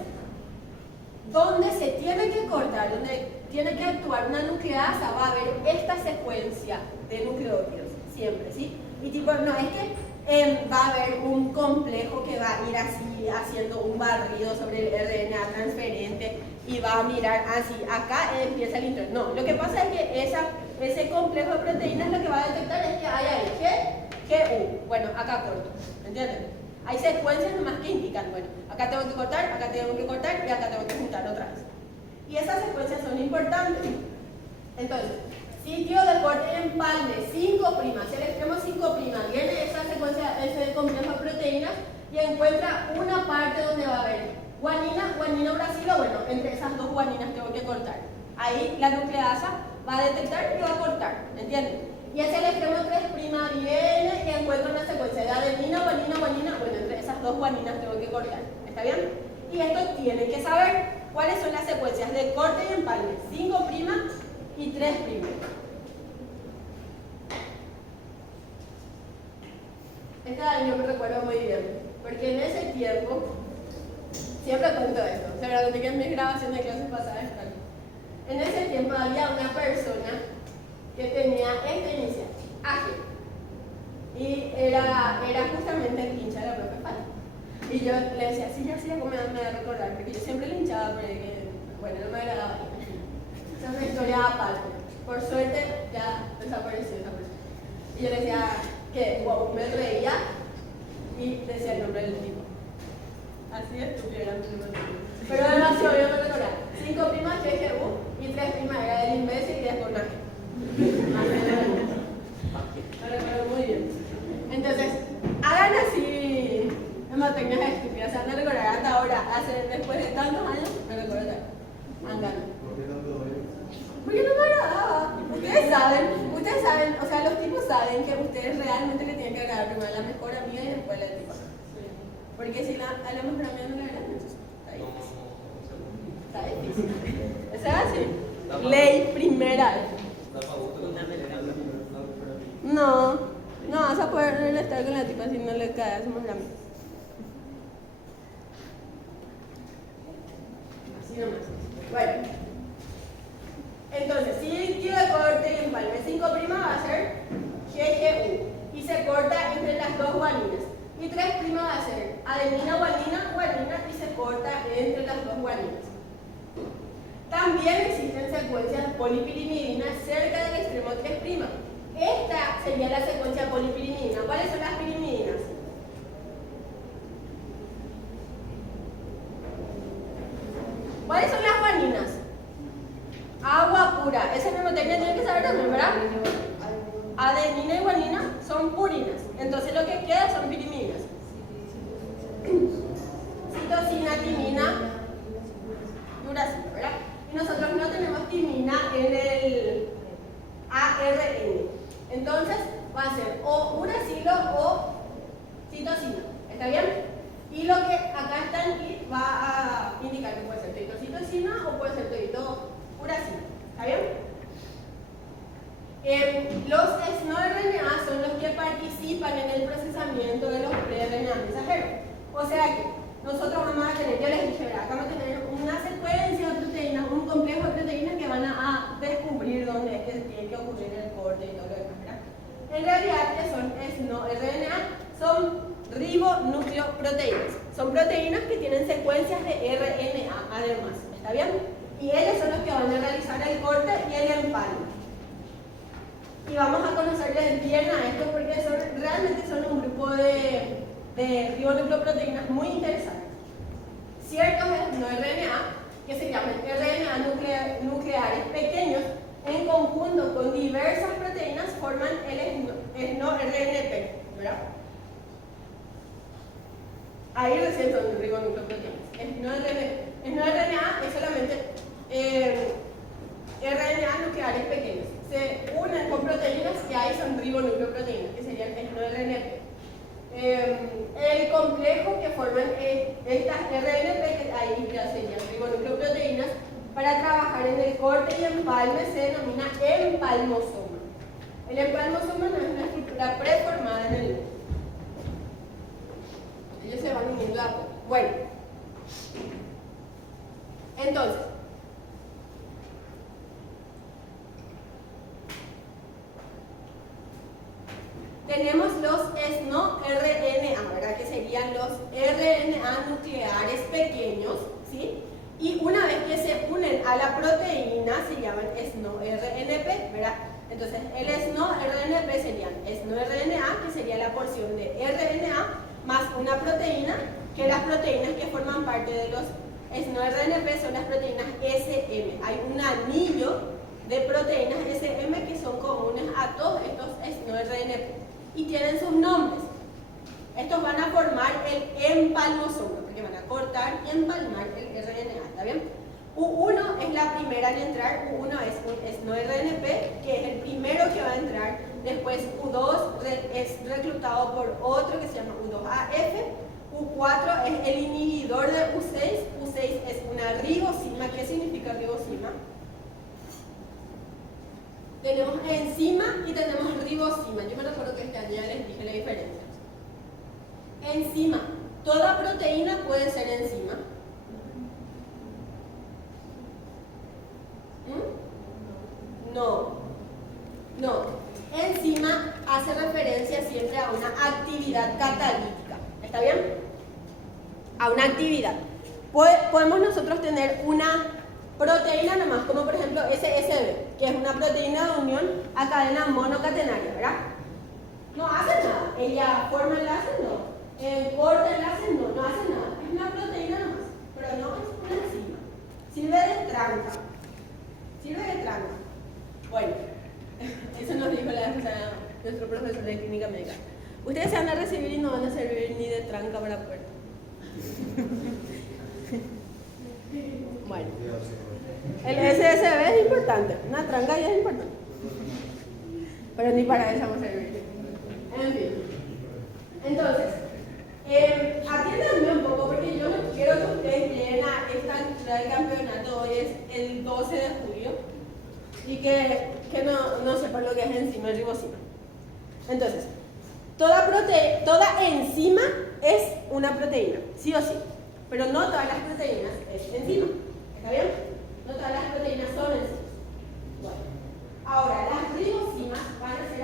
donde se tiene que cortar, donde tiene que actuar una nucleasa, va a haber esta secuencia de nucleótidos, siempre, ¿sí? Y tipo, no es que va a haber un complejo que va a ir así, haciendo un barrido sobre el RNA transferente y va a mirar así, acá empieza el intrón. No, lo que pasa es que ese complejo de proteínas lo que va a detectar es que hay ahí G, U. Bueno, acá corto, ¿entienden? Hay secuencias nomás que indican, bueno, acá tengo que cortar y acá tengo que juntar otra vez. Y esas secuencias son importantes. Entonces, Sitio de corte y empalme 5', hacia el extremo 5', viene esa secuencia, ese complejo de proteínas y encuentra una parte donde va a haber guanina, uracilo, bueno, entre esas dos guaninas tengo que cortar. Ahí la nucleasa va a detectar y va a cortar, ¿entienden? Y hacia el extremo 3' viene y encuentra una secuencia de adenina, guanina, bueno, entre esas dos guaninas tengo que cortar, ¿está bien? Y esto tienen que saber cuáles son las secuencias de corte y empalme, 5' y 3'. Este año me recuerdo muy bien, porque en ese tiempo, siempre cuento esto, seguramente que en mis grabaciones de clases pasadas están. En ese tiempo había una persona que tenía esta inicial, AG, y era justamente el hincha de la propia espalda. Y yo le decía, sí, ya sé cómo me va a recordar, porque yo siempre le hinchaba, pero bueno, no me agradaba. Esa es una historia aparte. Por suerte ya desapareció esa persona. Y yo le decía que, wow, me reía y decía el nombre del tipo. Así es, estúpido era mi nombre. Pero demasiado yo me recordaba. 5' GGU y 3' era del imbécil y después una G. Me recuerdo muy bien. Entonces, hagan así hematecnias estúpidas. Se van a recordar hasta ahora, después de tantos años, me recuerdo. Hagan. Porque no me agradaba. Ustedes saben, o sea, los tipos saben que ustedes realmente le tienen que agradar primero a la mejor amiga y después a la tipa. Porque si a la mejor amiga no le agradan, entonces está difícil. Eso es así. Ley primera. No, vas a poder estar con la tipa si no le cae a su mejor amiga. Así nomás. Bueno. Entonces, sitio de corte y empalme 5' va a ser GGU y se corta entre las dos guaninas. Y 3' va a ser adenina, guanina y se corta entre las dos guaninas. También existen secuencias polipirimidina cerca del extremo 3'. Esta sería la secuencia polipirimidina. ¿Cuáles son las pirimidinas? ¿Cuáles son las guaninas? Agua pura. Esa mnemotecnia tiene que saber también, ¿verdad? Adenina y guanina son purinas. Entonces lo que queda son pirimidinas. Citosina, timina y uracilo, ¿verdad? Y nosotros no tenemos timina en el ARN. Entonces va a ser o uracilo o citosina. ¿Está bien? Y lo que acá está aquí va a indicar que puede ser todito citosina o puede ser todito uracilo. ¿Está bien? Los SNO-RNA son los que participan en el procesamiento de los pre-RNA mensajeros. O sea que nosotros vamos a tener, yo les dije, ¿verdad? Acá vamos a tener una secuencia de proteínas, un complejo de proteínas que van a descubrir dónde es que tiene que ocurrir el corte y todo lo demás, ¿verdad? En realidad, ¿qué son SNO-RNA? Son ribonucleoproteínas. Son proteínas que tienen secuencias de RNA además. ¿Está bien? Y ellos son los que van a realizar el corte y el empalme. Y vamos a conocerles bien a esto porque realmente son un grupo de ribonucleoproteínas muy interesantes. Ciertos RNA, que se llaman RNA nucleares pequeños, en conjunto con diversas proteínas forman el SNO-RNP, ¿verdad? Ahí recién son ribonucleoproteínas. SNO-RNA es solamente RNA nucleares pequeños. Se unen con proteínas y ahí son ribonucleoproteínas, que serían SNO-RNP. El complejo que forman estas RNP, que ahí ya serían ribonucleoproteínas, para trabajar en el corte y empalme se denomina empalmosoma. El empalmosoma no es una estructura preformada en el núcleo. Ellos se van uniendo a poco. Bueno, entonces, tenemos los SNO-RNA, ¿verdad? Que serían los RNA nucleares pequeños, ¿sí? Y una vez que se unen a la proteína se llaman SNO-RNP, ¿verdad? Entonces, el SNO-RNP serían SNO-RNA, que sería la porción de RNA, más una proteína, que las proteínas que forman parte de los SNO-RNP son las proteínas SM. Hay un anillo de proteínas SM que son comunes a todos estos SNORNP y tienen sus nombres. Estos van a formar el empalmosoma, porque van a cortar y empalmar el RNA, ¿está bien? U1 es la primera en entrar, U1 es un SNORNP, que es el primero que va a entrar. Después U2 es reclutado por otro que se llama U2AF. U4 es el inhibidor de U6. U6 es una ribosima. ¿Qué significa ribosima? Tenemos enzima y tenemos ribosima. Yo me recuerdo que este año ya les dije la diferencia. Enzima. Toda proteína puede ser enzima. No. Enzima hace referencia siempre a una actividad catalítica. ¿Está bien? A una actividad. Podemos nosotros tener una proteína nomás, como por ejemplo SSB, que es una proteína de unión a cadena monocatenaria, ¿verdad? No hace nada. Ella forma enlaces, no. Corta enlaces, no hace nada. Es una proteína nomás, pero no es una enzima. Sirve de tranca. Bueno, eso nos dijo nuestro profesor de clínica médica. Ustedes se van a recibir y no van a servir ni de tranca para puerta. Bueno, el SSB es importante, una tranca ya es importante, pero ni para eso vamos a servir. En fin, entonces, atiéndanme un poco porque yo no quiero que ustedes lleguen a esta altura del campeonato. Hoy es el 12 de julio y que no sepan lo que es enzima y ribosima. Entonces, toda enzima es una proteína, sí o sí, pero no todas las proteínas es enzima. ¿Está bien? No todas las proteínas son enzimas. Bueno, ahora las ribosimas van a ser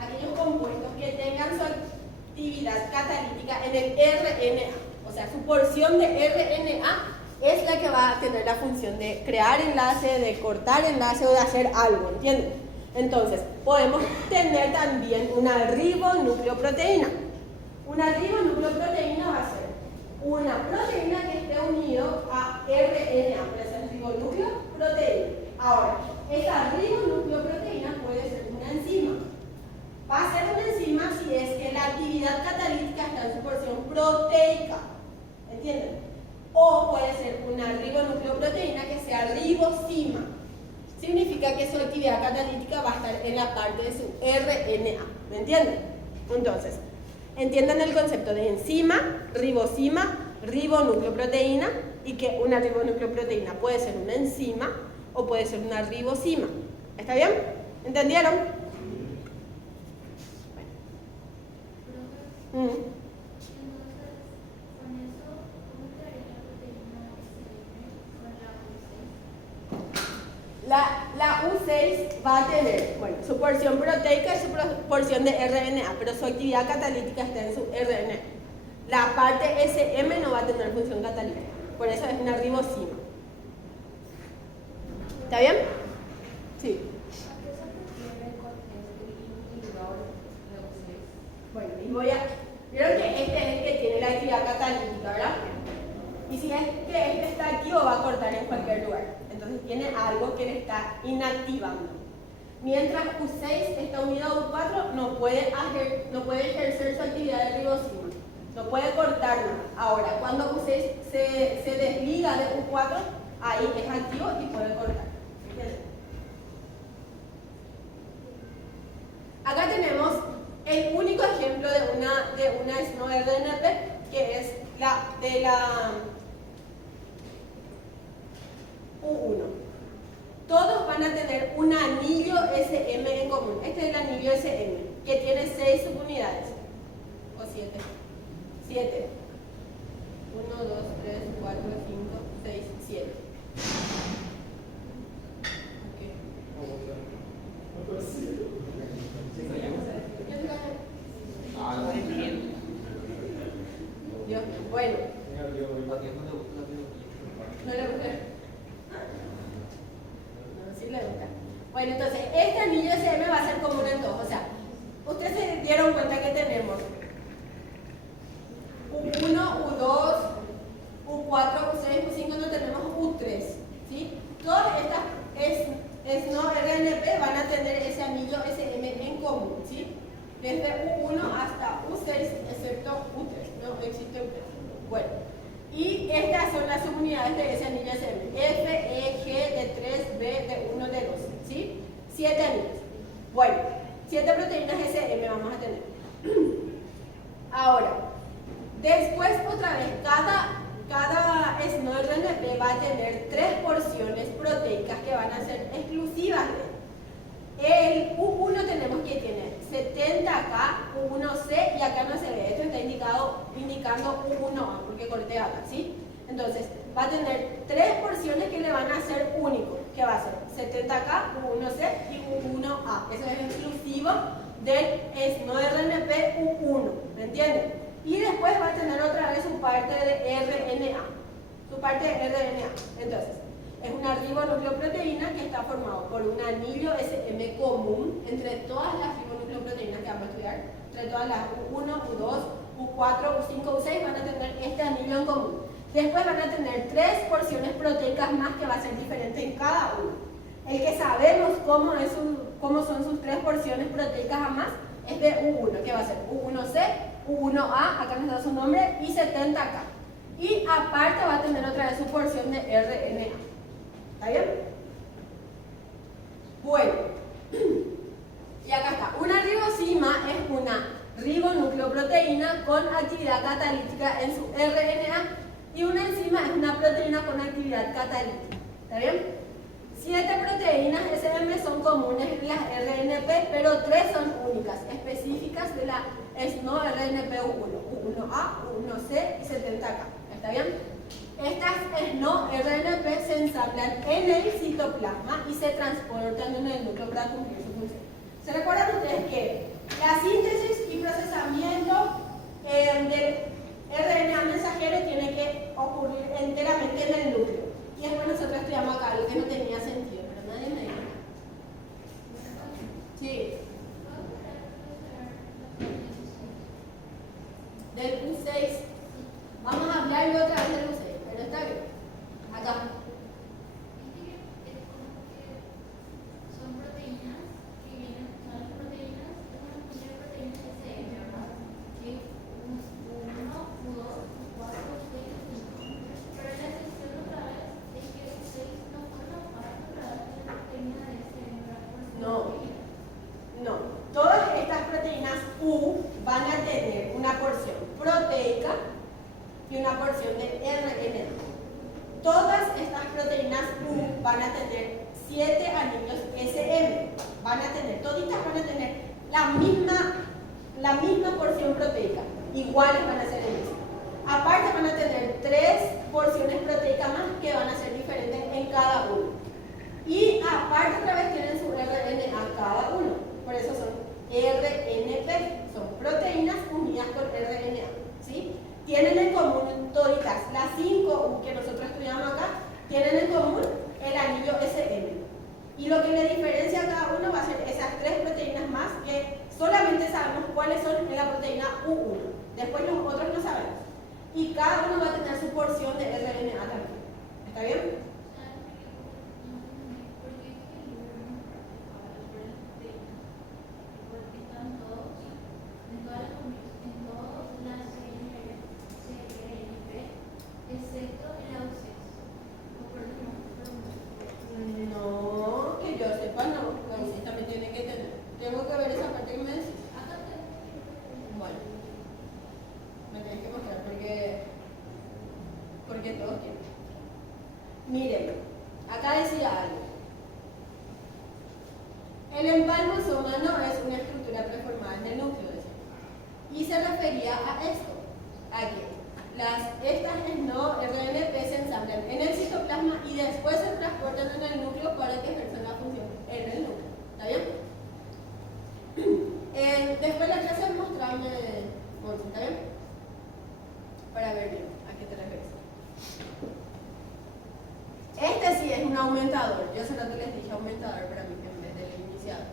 aquellos compuestos que tengan su actividad catalítica en el RNA. O sea, su porción de RNA es la que va a tener la función de crear enlace, de cortar enlace o de hacer algo, ¿entienden? Entonces, podemos tener también una ribonucleoproteína. Una ribonucleoproteína va a ser una proteína que esté unido a RNA, por eso es ribonucleoproteína. Ahora, esta ribonucleoproteína puede ser una enzima. Va a ser una enzima si es que la actividad catalítica está en su porción proteica, ¿entienden? O puede ser una ribonucleoproteína que sea ribosima. Significa que su actividad catalítica va a estar en la parte de su RNA, ¿me entienden? Entonces, entiendan el concepto de enzima, ribosima, ribonucleoproteína y que una ribonucleoproteína puede ser una enzima o puede ser una ribosima. ¿Está bien? ¿Entendieron? Bueno. La U6 va a tener, bueno, su porción proteica y su porción de RNA, pero su actividad catalítica está en su RNA. La parte SM no va a tener función catalítica, por eso es una ribosima. ¿Está bien? Sí. Bueno, y vieron que este es el que tiene la actividad catalítica, ¿verdad? Y si es que este está activo, va a cortar en cualquier lugar. Entonces tiene algo que le está inactivando. Mientras U6 está unido a U4, no puede ejercer su actividad de ribosima. No puede cortar nada. Ahora, cuando U6 se desliga de U4, ahí es activo y puede cortar. ¿Entiendes? Acá tenemos el único ejemplo de una SNORNP, que es la de la U1. Todos van a tener un anillo SM en común. Este es el anillo SM, que tiene 6 subunidades. O 7. 7. 1, 2, 3, 4, 5, 6, 7. Dios mío. Bueno. No le gusta. No, sí le gusta. Bueno, entonces, este anillo SM va a ser común en todos. O sea, ustedes se dieron cuenta que tenemos U1, U2, U4, U6, U5, no tenemos U3. ¿Sí? Todas estas Bueno, y estas son las subunidades de ese anillo SM. F, E, G, D3, B, D1, D2, ¿sí? 7 anillos. Bueno, 7 proteínas SM vamos a tener. Ahora, después otra vez, cada SNO-RNP va a tener 3 porciones proteicas que van a ser exclusivas de él. El U1 tenemos que tiene 70 acá, U1C, y acá no se ve, esto está indicando U1A, porque corté acá, ¿sí? Entonces, va a tener 3 porciones que le van a ser únicos, que va a ser 70 acá, U1C y U1A. Eso es exclusivo del SNO-RNP U1, ¿me entienden? Y después va a tener otra vez su parte de RNA, Entonces, es una ribonucleoproteína que está formado por un anillo SM común entre todas las ribonucleoproteínas que vamos a estudiar, entre todas las U1, U2, U4, U5, U6 van a tener este anillo en común. Después van a tener 3 porciones proteicas más que va a ser diferente en cada uno. El que sabemos cómo son sus 3 porciones proteicas a más es de U1, que va a ser U1C, U1A, acá nos da su nombre, y 70K. Y aparte va a tener otra vez su porción de RNA. ¿Está bien? Bueno, y acá está. Una ribosima es una ribonucleoproteína con actividad catalítica en su RNA, y una enzima es una proteína con actividad catalítica. ¿Está bien? 7 proteínas SM son comunes en las RNP, pero 3 son únicas, específicas de la SNO-RNP1, U1A, U1C y 70K. ¿Está bien? Estas SNO-RNP se ensamblan en el citoplasma y se transportan en el núcleo para cumplir su función. ¿Se recuerdan ustedes que la síntesis y procesamiento del RNA mensajero tiene que ocurrir enteramente en el núcleo? Y después nosotros estudiamos acá algo que no tenía sentido, pero nadie me dijo. Sí. Del U6. Vamos a hablar otra vez del U6, pero está bien. Acá. Son proteínas que vienen, son las proteínas, es una familia de proteínas SM, ¿verdad? Que U1, U2, U4, U6 y U5. Pero la excepción otra vez es que U6 no forma parte otra vez de la proteína de SM, ¿verdad? No. Todas estas proteínas U van a tener una porción proteica y una porción de RNA. Todas estas proteínas U van a tener 7 anillos SM. Toditas van a tener la misma porción proteica. Iguales van a ser en eso. Aparte van a tener 3 porciones proteicas más que van a ser diferentes en cada uno. Y aparte otra vez tienen su RNA cada uno. Por eso son RNP. Son proteínas unidas con RNA. ¿Sí? Tienen en común toditas, las 5 que nosotros estudiamos acá, tienen en común el anillo SM. Y lo que le diferencia a cada uno va a ser esas 3 proteínas más que solamente sabemos cuáles son en la proteína U1. Después los otros no sabemos. Y cada uno va a tener su porción de RNA también. ¿Está bien? Excepto en la U6. No, que yo sepa, no. Sí, también tiene que tener. Tengo que ver esa parte que me decís. Bueno, me tienes que mostrar porque todos tienen. Miren, acá decía algo. El empalmosoma no es una estructura preformada en el núcleo, decía. Y se refería a esto, a que estas SNO-RNP se ensamblan en el citoplasma y después se transportan en el núcleo para que ejerzan la función en el núcleo. ¿Está bien? Después la clase mostrarme, ¿está bien? Para ver bien a qué te refieres. Este sí es un aumentador. Yo solo te les dije aumentador para mí en vez del iniciador.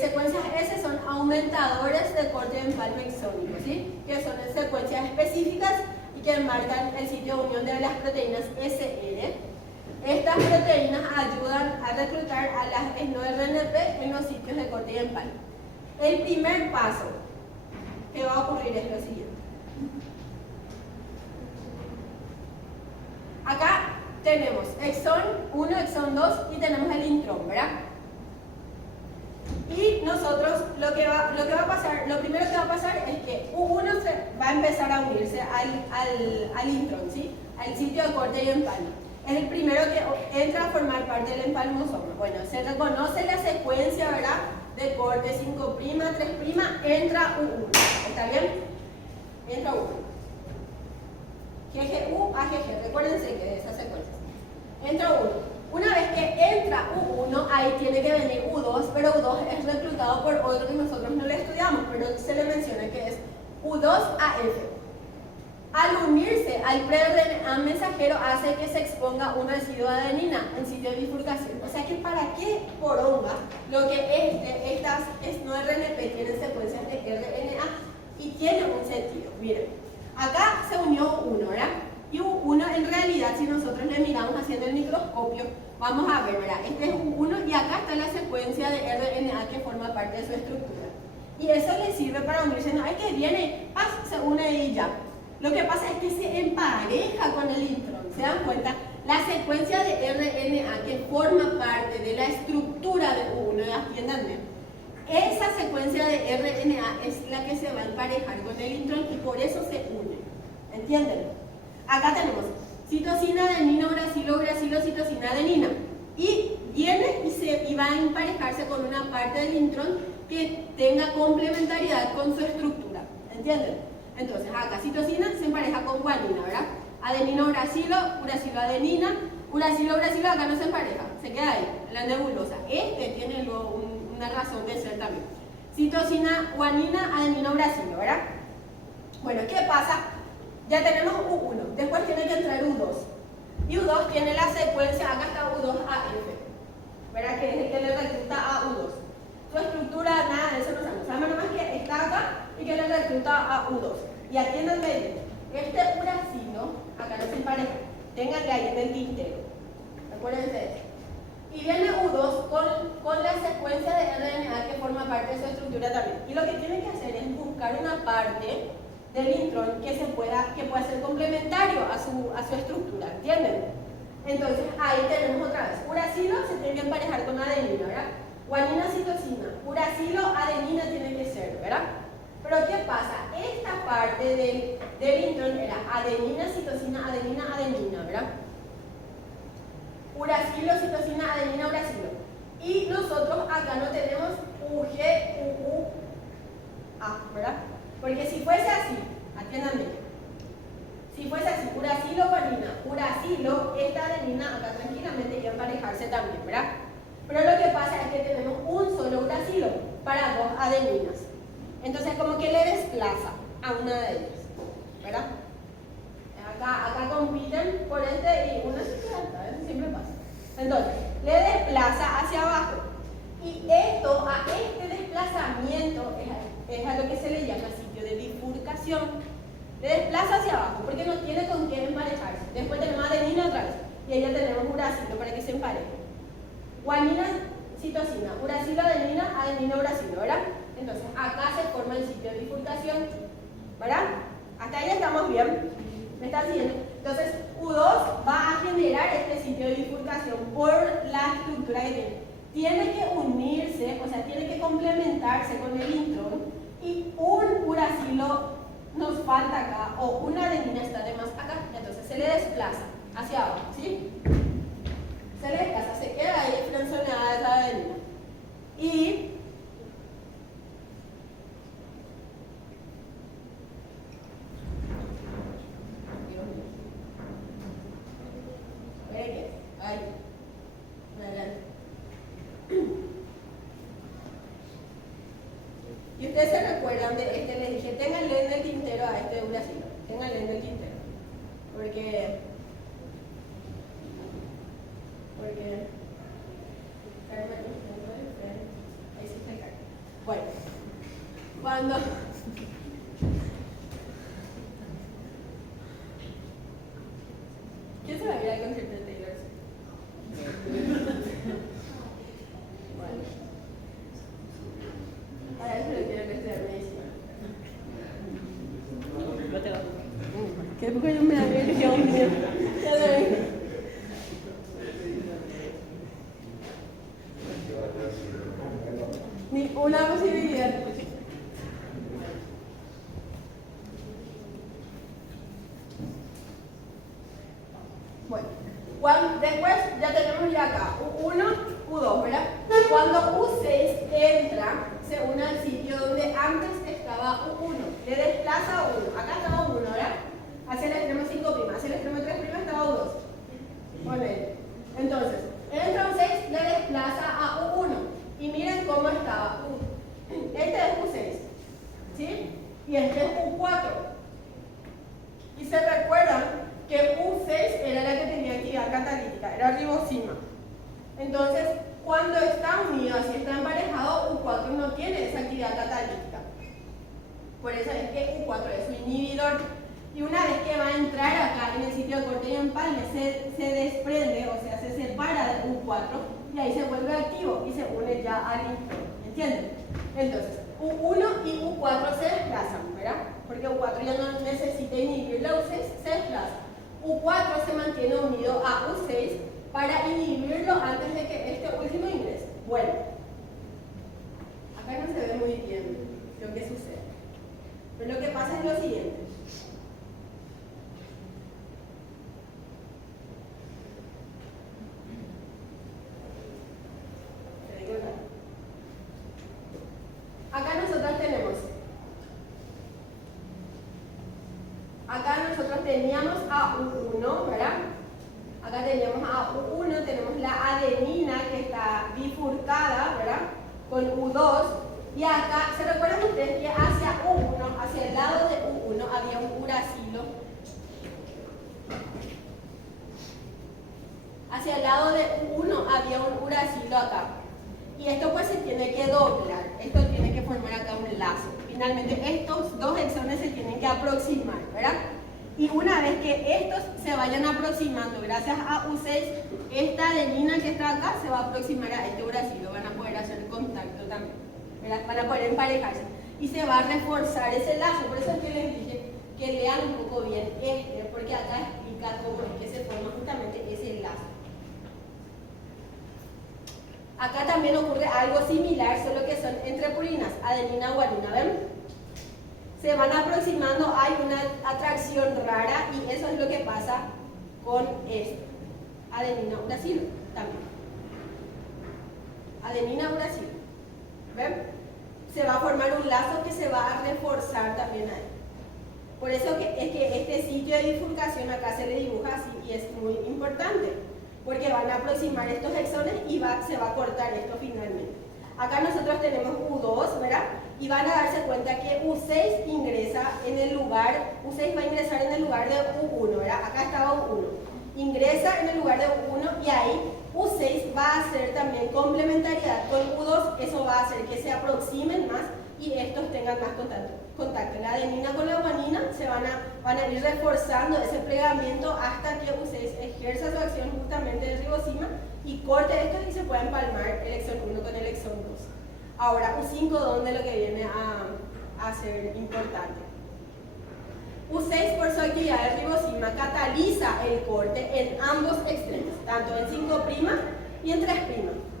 Secuencias S son aumentadores de corte de empalme exónico, ¿sí? Que son secuencias específicas y que marcan el sitio de unión de las proteínas SR. Estas proteínas ayudan a reclutar a las SNO-RNP en los sitios de corte y empalme. El primer paso que va a ocurrir es lo siguiente. tenemos exon 1, exon 2 y tenemos el intrón, ¿verdad? Y nosotros lo que va a pasar, lo primero que va a pasar es que U1 va a empezar a unirse al intrón, ¿sí? Al sitio de corte y empalme. Es el primero que entra a formar parte del empalmosoma. Bueno, se reconoce la secuencia, ¿verdad? De corte 5', 3', entra U1. ¿Está bien? Entra U1. GGU a GG, recuérdense que de esas secuencias. Entra U1. Una vez que entra U1, ahí tiene que venir U2, pero U2 es reclutado por otro que nosotros no le estudiamos, pero se le menciona que es U2AF. Al unirse al pre-RNA mensajero hace que se exponga un residuo de adenina en sitio de bifurcación. O sea que para qué poronga lo que estas no RNP tienen secuencias de RNA y tiene un sentido. Miren, acá se unió U1, ¿verdad? Y U1 en realidad, si nosotros le miramos haciendo el microscopio, vamos a ver, ¿verdad? Este es U1 y acá está la secuencia de RNA que forma parte de su estructura. Y eso le sirve para unirse. No, es que viene, se une y ya. Lo que pasa es que se empareja con el intrón. ¿Se dan cuenta? La secuencia de RNA que forma parte de la estructura de U1, atiéndanme. Esa secuencia de RNA es la que se va a emparejar con el intrón y por eso se une. ¿Entienden? Acá tenemos citosina, adenina, uracilo, citosina, adenina. Y viene y va a emparejarse con una parte del intrón que tenga complementariedad con su estructura. ¿Entienden? Entonces, acá citosina se empareja con guanina, ¿verdad? Adenina, uracilo, adenina, uracilo, acá no se empareja, se queda ahí, en la nebulosa. Este tiene luego una razón de ser también. Citosina, guanina, adenina, uracilo, ¿verdad? Bueno, ¿qué pasa? Ya tenemos U1, después tiene que entrar U2. Y U2 tiene la secuencia, acá está U2AF, ¿verdad? Que es el que le recluta a U2. Su estructura, nada de eso no sabemos. Sabemos nomás que está acá y que le recluta a U2. Y atiéndanme bien. Este uracilo, acá no se empareja. Ténganle ahí en el tintero. Recuérdense de eso. Y viene U2 con la secuencia de RNA que forma parte de su estructura también. Y lo que tienen que hacer es buscar una parte del intrón que pueda ser complementario a su estructura. ¿Entienden? Entonces ahí tenemos otra vez. Uracilo se tiene que emparejar con adenina, ¿verdad? Guanina, citosina, uracilo, adenina tiene que ser, ¿verdad? Pero ¿qué pasa? Esta parte del intrón era adenina, citosina, adenina, ¿verdad? Uracilo, citosina, adenina, uracilo. Y nosotros acá no tenemos UG, UU, A, ¿verdad? Porque si fuese así, atiéndanme, si fuese así, uracilo, guanina, uracilo, esta adenina acá tranquilamente iba a emparejarse también, ¿verdad? Pero lo que pasa es que tenemos un solo uracilo para dos adeninas. Entonces como que le desplaza a una de ellas, ¿verdad? Acá compiten por este y uno se queda, eso siempre pasa. Entonces, le desplaza hacia abajo. Y esto, a este desplazamiento, es a lo que se le llama sitio de bifurcación. Le desplaza hacia abajo porque no tiene con qué emparejarse. Después tenemos adenina otra vez. Y ahí ya tenemos uracilo para que se empareje. Guanina, citosina, uracilo, adenina, uracilo, ¿verdad? Entonces, acá se forma el sitio de bifurcación, ¿verdad? Hasta ahí estamos bien. ¿Me están siguiendo? Entonces, U2 va a generar este sitio de bifurcación por la estructura que tiene. Tiene que unirse, o sea, tiene que complementarse con el intrón y un uracilo nos falta acá, o una adenina está de más acá, entonces se le desplaza hacia abajo, ¿sí? Se le desplaza, se queda ahí fraccionada esa adenina. Y ahí, adelante. Y ustedes se recuerdan de este, les dije, ténganle en el tintero a este uracilo, ténganle en el tintero, porque ahí sí se cae. Bueno, cuando ¿quién se va a ir al concierto de Taylor Swift? Bueno, para eso le quiero que estudiar medicina. ¿Qué? Porque yo me da miedo, Dios mío. Después ya tenemos ya acá U1, U2, ¿verdad? Cuando U6 entra, se une al sitio donde antes estaba U1, le desplaza a 1. Acá estaba U1, ¿verdad? Hacia el extremo 5', hacia el extremo 3' estaba U2. Ponele. Entonces, entra U6, le desplaza a U1. Y miren cómo estaba este es U6, ¿sí? Y este es U4. Y se recuerdan que U6 era la que tenía actividad catalítica, era ribosima. Entonces, cuando está unido, así está emparejado, U4 no tiene esa actividad catalítica. Por eso es que U4 es su inhibidor. Y una vez que va a entrar acá en el sitio de corte y empalme, se desprende, o sea, se separa de U4 y ahí se vuelve activo y se une ya al inhibidor. ¿Entienden? Entonces, U1 y U4 se desplazan, ¿verdad? Porque U4 ya no necesita inhibir la U6, se desplaza. U4 se mantiene unido a U6 para inhibirlo antes de que este último ingrese. Bueno, acá no se ve muy bien lo que sucede. Pero lo que pasa es lo siguiente. Acá nosotros teníamos a U1, ¿verdad? Acá teníamos a U1, tenemos la adenina que está bifurcada, ¿verdad? Con U2. Y acá, ¿se recuerdan ustedes que hacia U1, hacia el lado de U1, había un uracilo? Hacia el lado de U1 había un uracilo acá. Y esto pues se tiene que doblar, esto tiene que formar acá un lazo. Finalmente estos dos exones se tienen que aproximar, ¿verdad? Y una vez que estos se vayan aproximando, gracias a U6, esta adenina que está acá se va a aproximar a este uracilo, van a poder hacer contacto también, ¿verdad? Van a poder emparejarse. Y se va a reforzar ese lazo, por eso es que les dije que lean un poco bien porque acá explica cómo es que se forma justamente ese lazo. Acá también ocurre algo similar, solo que son entre purinas, adenina, guanina, ¿ven? Se van aproximando, hay una atracción rara y eso es lo que pasa con esto. Adenina, uracilo, también. Adenina, uracilo. ¿Ven? Se va a formar un lazo que se va a reforzar también ahí. Por eso es que este sitio de bifurcación acá se le dibuja así y es muy importante. Porque van a aproximar estos exones y se va a cortar esto finalmente. Acá nosotros tenemos U2, ¿verdad? Y van a darse cuenta que U6 ingresa en el lugar, U6 va a ingresar en el lugar de U1, ¿verdad? Acá estaba U1. Ingresa en el lugar de U1 y ahí U6 va a hacer también complementariedad con U2, eso va a hacer que se aproximen más y estos tengan más contacto. La adenina con la guanina se van a ir reforzando ese plegamiento hasta que U6 ejerza su acción justamente de ribosima y corte esto y se pueda empalmar el exón 1 con el exón 2. Ahora, U5, ¿dónde lo que viene a ser importante? U6 por su actividad de ribosima cataliza el corte en ambos extremos, tanto en 5' y en 3',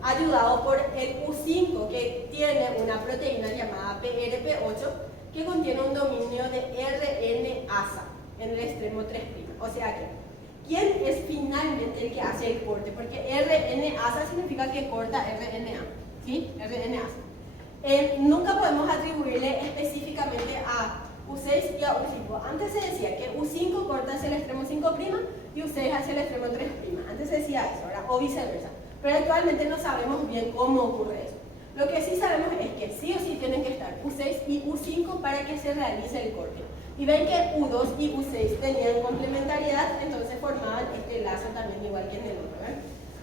ayudado por el U5 que tiene una proteína llamada PRP8 que contiene un dominio de RNasa en el extremo 3'. O sea que, ¿quién es finalmente el que hace el corte? Porque RNasa significa que corta RNA, ¿sí? RNasa. Nunca podemos atribuirle específicamente a U6 y a U5. Antes se decía que U5 corta hacia el extremo 5' y U6 hacia el extremo 3'. Antes se decía eso, ¿verdad? O viceversa. Pero actualmente no sabemos bien cómo ocurre eso. Lo que sí sabemos es que sí o sí tienen que estar U6 y U5 para que se realice el corte. Y ven que U2 y U6 tenían complementariedad, entonces formaban este lazo también igual que en el otro.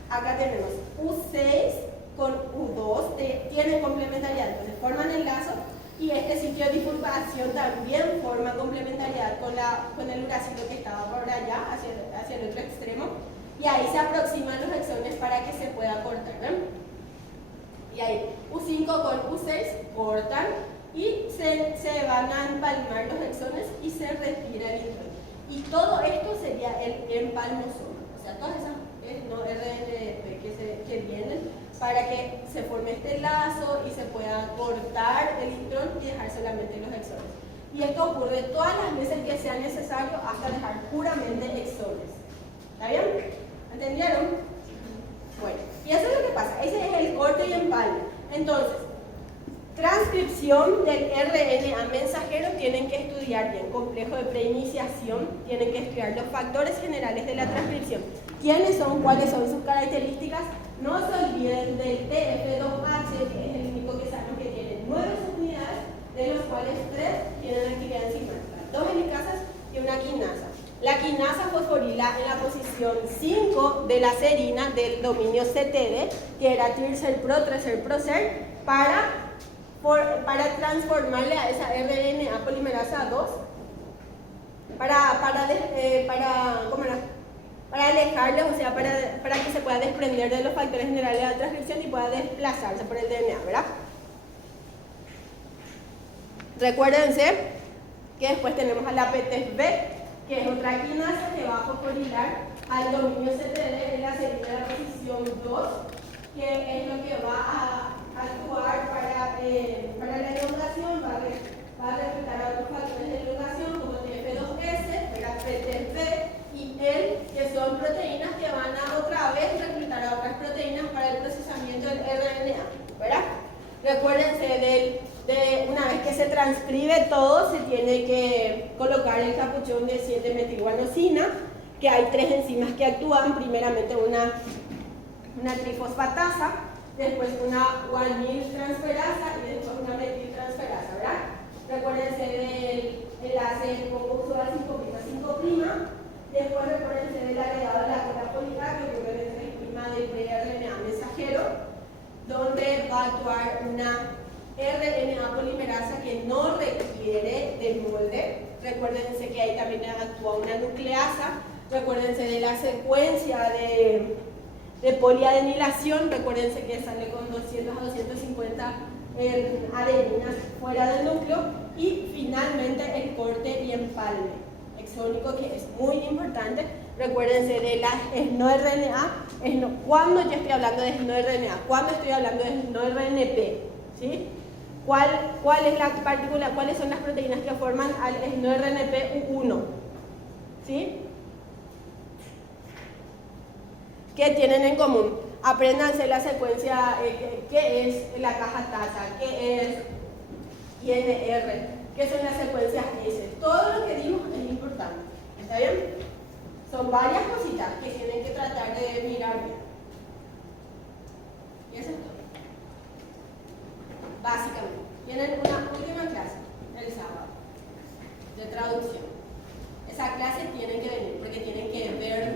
Acá tenemos U6 con U2, tienen complementariedad, entonces forman el lazo y este sitio de bifurcación también forma complementariedad con el uracilo que estaba por allá, hacia el otro extremo. Y ahí se aproximan los exones para que se pueda cortar, ¿ven? Y ahí U5 con U6 cortan y se van a empalmar los exones y se retira el intrón. Y todo esto sería el empalmosoma, o sea, todas esas RNP que vienen para que se forme este lazo y se pueda cortar el intrón y dejar solamente los exones. Y esto ocurre todas las veces que sea necesario hasta dejar puramente exones. ¿Está bien? ¿Entendieron? Bueno, y eso es lo que pasa. Ese es el corte y empalme. Entonces, transcripción del RNA mensajero tienen que estudiar bien. Complejo de preiniciación, tienen que estudiar los factores generales de la transcripción. ¿Quiénes son? ¿Cuáles son sus características? No se olviden del TF2H, que es el único que sabemos que tiene 9 subunidades, de los cuales 3 tienen actividad enzimática, 2 helicasas y una quinasa. La quinasa fosforila en la posición 5 de la serina del dominio CTD, que era TIRSEL-PRO, TRESEL-PROSER, para transformarle a esa RNA polimerasa 2 para alejarle, o sea, para que se pueda desprender de los factores generales de la transcripción y pueda desplazarse por el DNA, ¿verdad? Recuérdense que después tenemos a la PTFB, que es otra quinasa que va a fosforilar al dominio CTD en la serina de la posición 2, que es lo que va a actuar para la elongación, va a reclutar a otros factores de elongación como TF2S, la PTFB y EL, que son proteínas que van a otra vez reclutar a otras proteínas para el procesamiento del RNA, ¿verdad? Recuérdense una vez que se transcribe todo, se tiene que colocar el capuchón de 7-metilguanosina, que hay 3 enzimas que actúan, primeramente una trifosfatasa, después una guanil transferasa y después una metiltransferasa, ¿verdad? Recuérdense del enlace conjugal 5'5', después recuérdense del agregado de la cola polisacario, que es el esquema del RNA mensajero, donde va a actuar una RNA polimerasa que no requiere de molde. Recuérdense que ahí también actúa una nucleasa. Recuérdense de la secuencia de poliadenilación. Recuérdense que sale con 200 a 250 adeninas fuera del núcleo. Y finalmente el corte y empalme exónico, que es muy importante. Recuérdense de la SNO-RNA. ¿Cuándo yo estoy hablando de SNO-RNA? ¿Cuándo estoy hablando de SNO-RNP? ¿Sí? ¿Cuál es la partícula? ¿Cuáles son las proteínas que forman al SNO-RNP-U1? ¿Sí? ¿Qué tienen en común? Apréndanse la secuencia, qué es la caja TASA, qué es INR, qué son las secuencias S. Todo lo que dimos es importante. ¿Está bien? Son varias cositas que tienen que tratar de mirar bien. Y eso es todo. Básicamente. Tienen una última clase el sábado de traducción. Esa clase tienen que venir porque tienen que ver